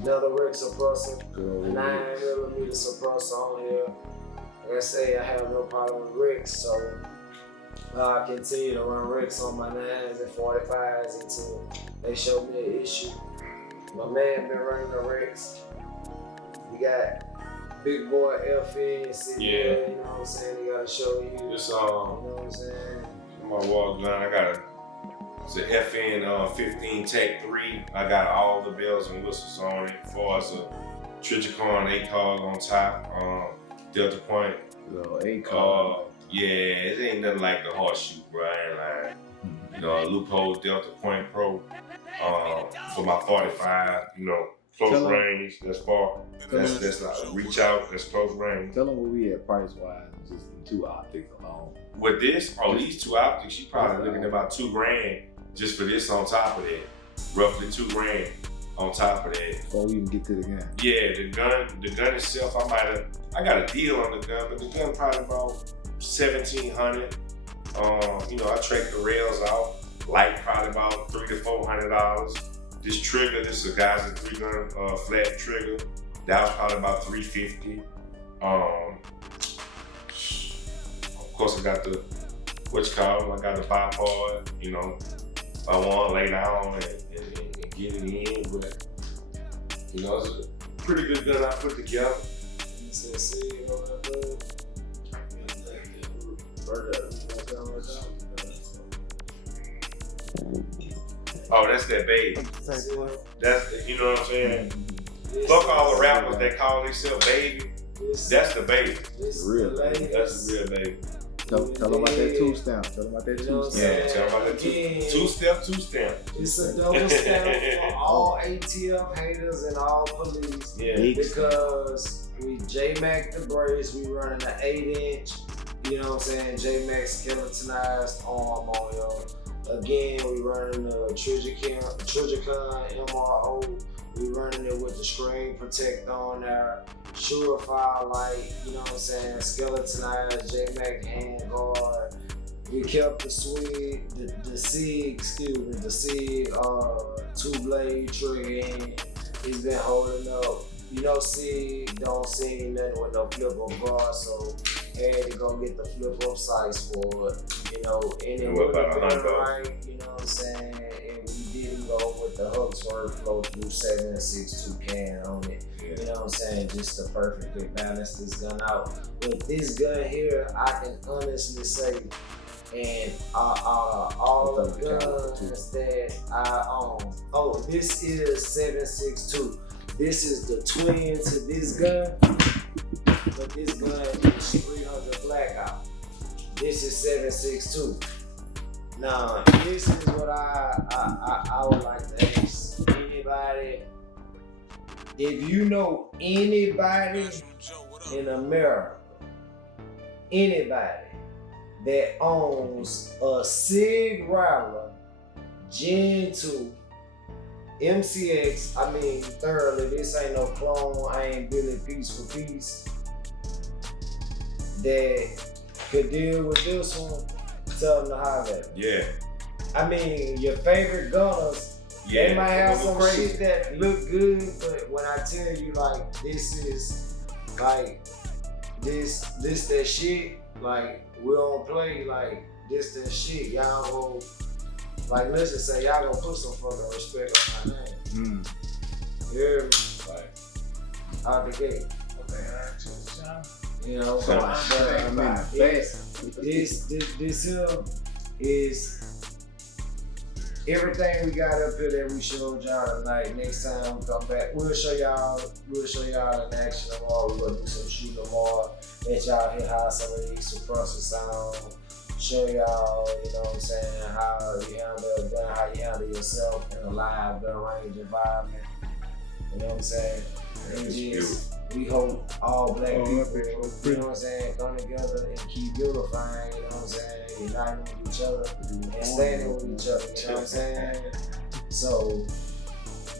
another Rick suppressor, 9mm suppressor on here. Like I say, I have no problem with Ricks, so I continue to run Ricks on my 9s and 45s until they show me an issue. My man been running the Ricks. We got big boy FN sitting there, you know what I'm saying? He gotta show you. This you know what I'm saying? my wall gun, I got it's an FN 15 Tech 3. I got all the bells and whistles on it. As far as a Trichicon ACOG on top, Delta Point. Little ACOG. Yeah, it ain't nothing like the horseshoe, bro. I ain't lying. You know, a loophole Delta Point Pro for my 45. You know, close range. That's far. That's like reach out. That's close range. Tell them where we at price wise, just the 2 optics alone. With this, these 2 optics, you probably looking at about $2 grand just for this on top of that. Roughly $2 grand on top of that. Before we even get to the gun. Yeah, the gun itself, I got a deal on the gun, but the gun probably about $1,700. You know, I tracked the rails out. Light probably about $300 to $400. This trigger, this is a guy's 3-gun flat trigger. That was probably about $350. Of course, I got the I got the bipod. You know, if I want to lay down and get it in, but you know, it's a pretty good gun I put together. Oh, that's that baby. That's you know what I'm saying? Fuck all the rappers that call themselves baby. That's the baby. Real baby. That's the real baby. Tell them about that 2-stamp. Tell them about that 2-stamp. Yeah, tell them about that 2-step. It's a double stamp for all ATF haters and all police. Yeah. Because we J-Mac the brace, we running an 8-inch, you know what I'm saying, J-Mac skeletonized arm on yo. Again, we running the Trichicon MRO. We running it with the screen protect on there, surefire light, you know what I'm saying, skeletonized J-Mac hand guard. We kept the SIG 2-blade trigger in. He's been holding up. You know, SIG don't see nothing with no flip up bar, so had to go get the flip up sights for it, you know, and it would have been right, you know what I'm saying, and we didn't go with the Huxford flow through 7.62 can on it, you know what I'm saying, just to perfectly balance this gun out. With this gun here, I can honestly say, and all of the guns that I own, this is 7.62. This is the twin to this gun, but this gun is 300 blackout. This is 7.62. Now, this is what I would like to ask anybody. If you know anybody in America, anybody that owns a Sig Rattler Gen 2 MCX, I mean thoroughly, this ain't no clone, I ain't Billy piece for piece, that could deal with this one, tell them to holler at me. Yeah. I mean, your favorite gunners, Yeah. they might have They some go crazy. shit that look good, but when I tell you like this is like this that shit, like we don't play like this that shit. Y'all go like let's just say y'all gonna put some fucking respect on my name. You hear me? Like out the gate. You know, but I mean, this here is everything we got up here that we showed y'all tonight. Next time we come back, we'll show y'all in action tomorrow. We're gonna do some shooting tomorrow. Let y'all hear how some of these suppressors sound. Show y'all, you know what I'm saying, how you handle a gun, how you handle yourself in a live gun range environment. You know what I'm saying? And just, we hope all black people, you know what I'm saying, come together and keep unifying, you know what I'm saying, uniting with each other and standing with each other, you know what I'm saying? So,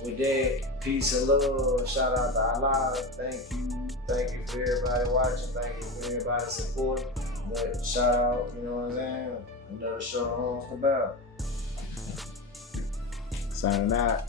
with that, peace and love, shout out to Allah, thank you for everybody watching, thank you for everybody supporting, but shout out, you know what I'm saying, another show on Arms2Bare. Signing out.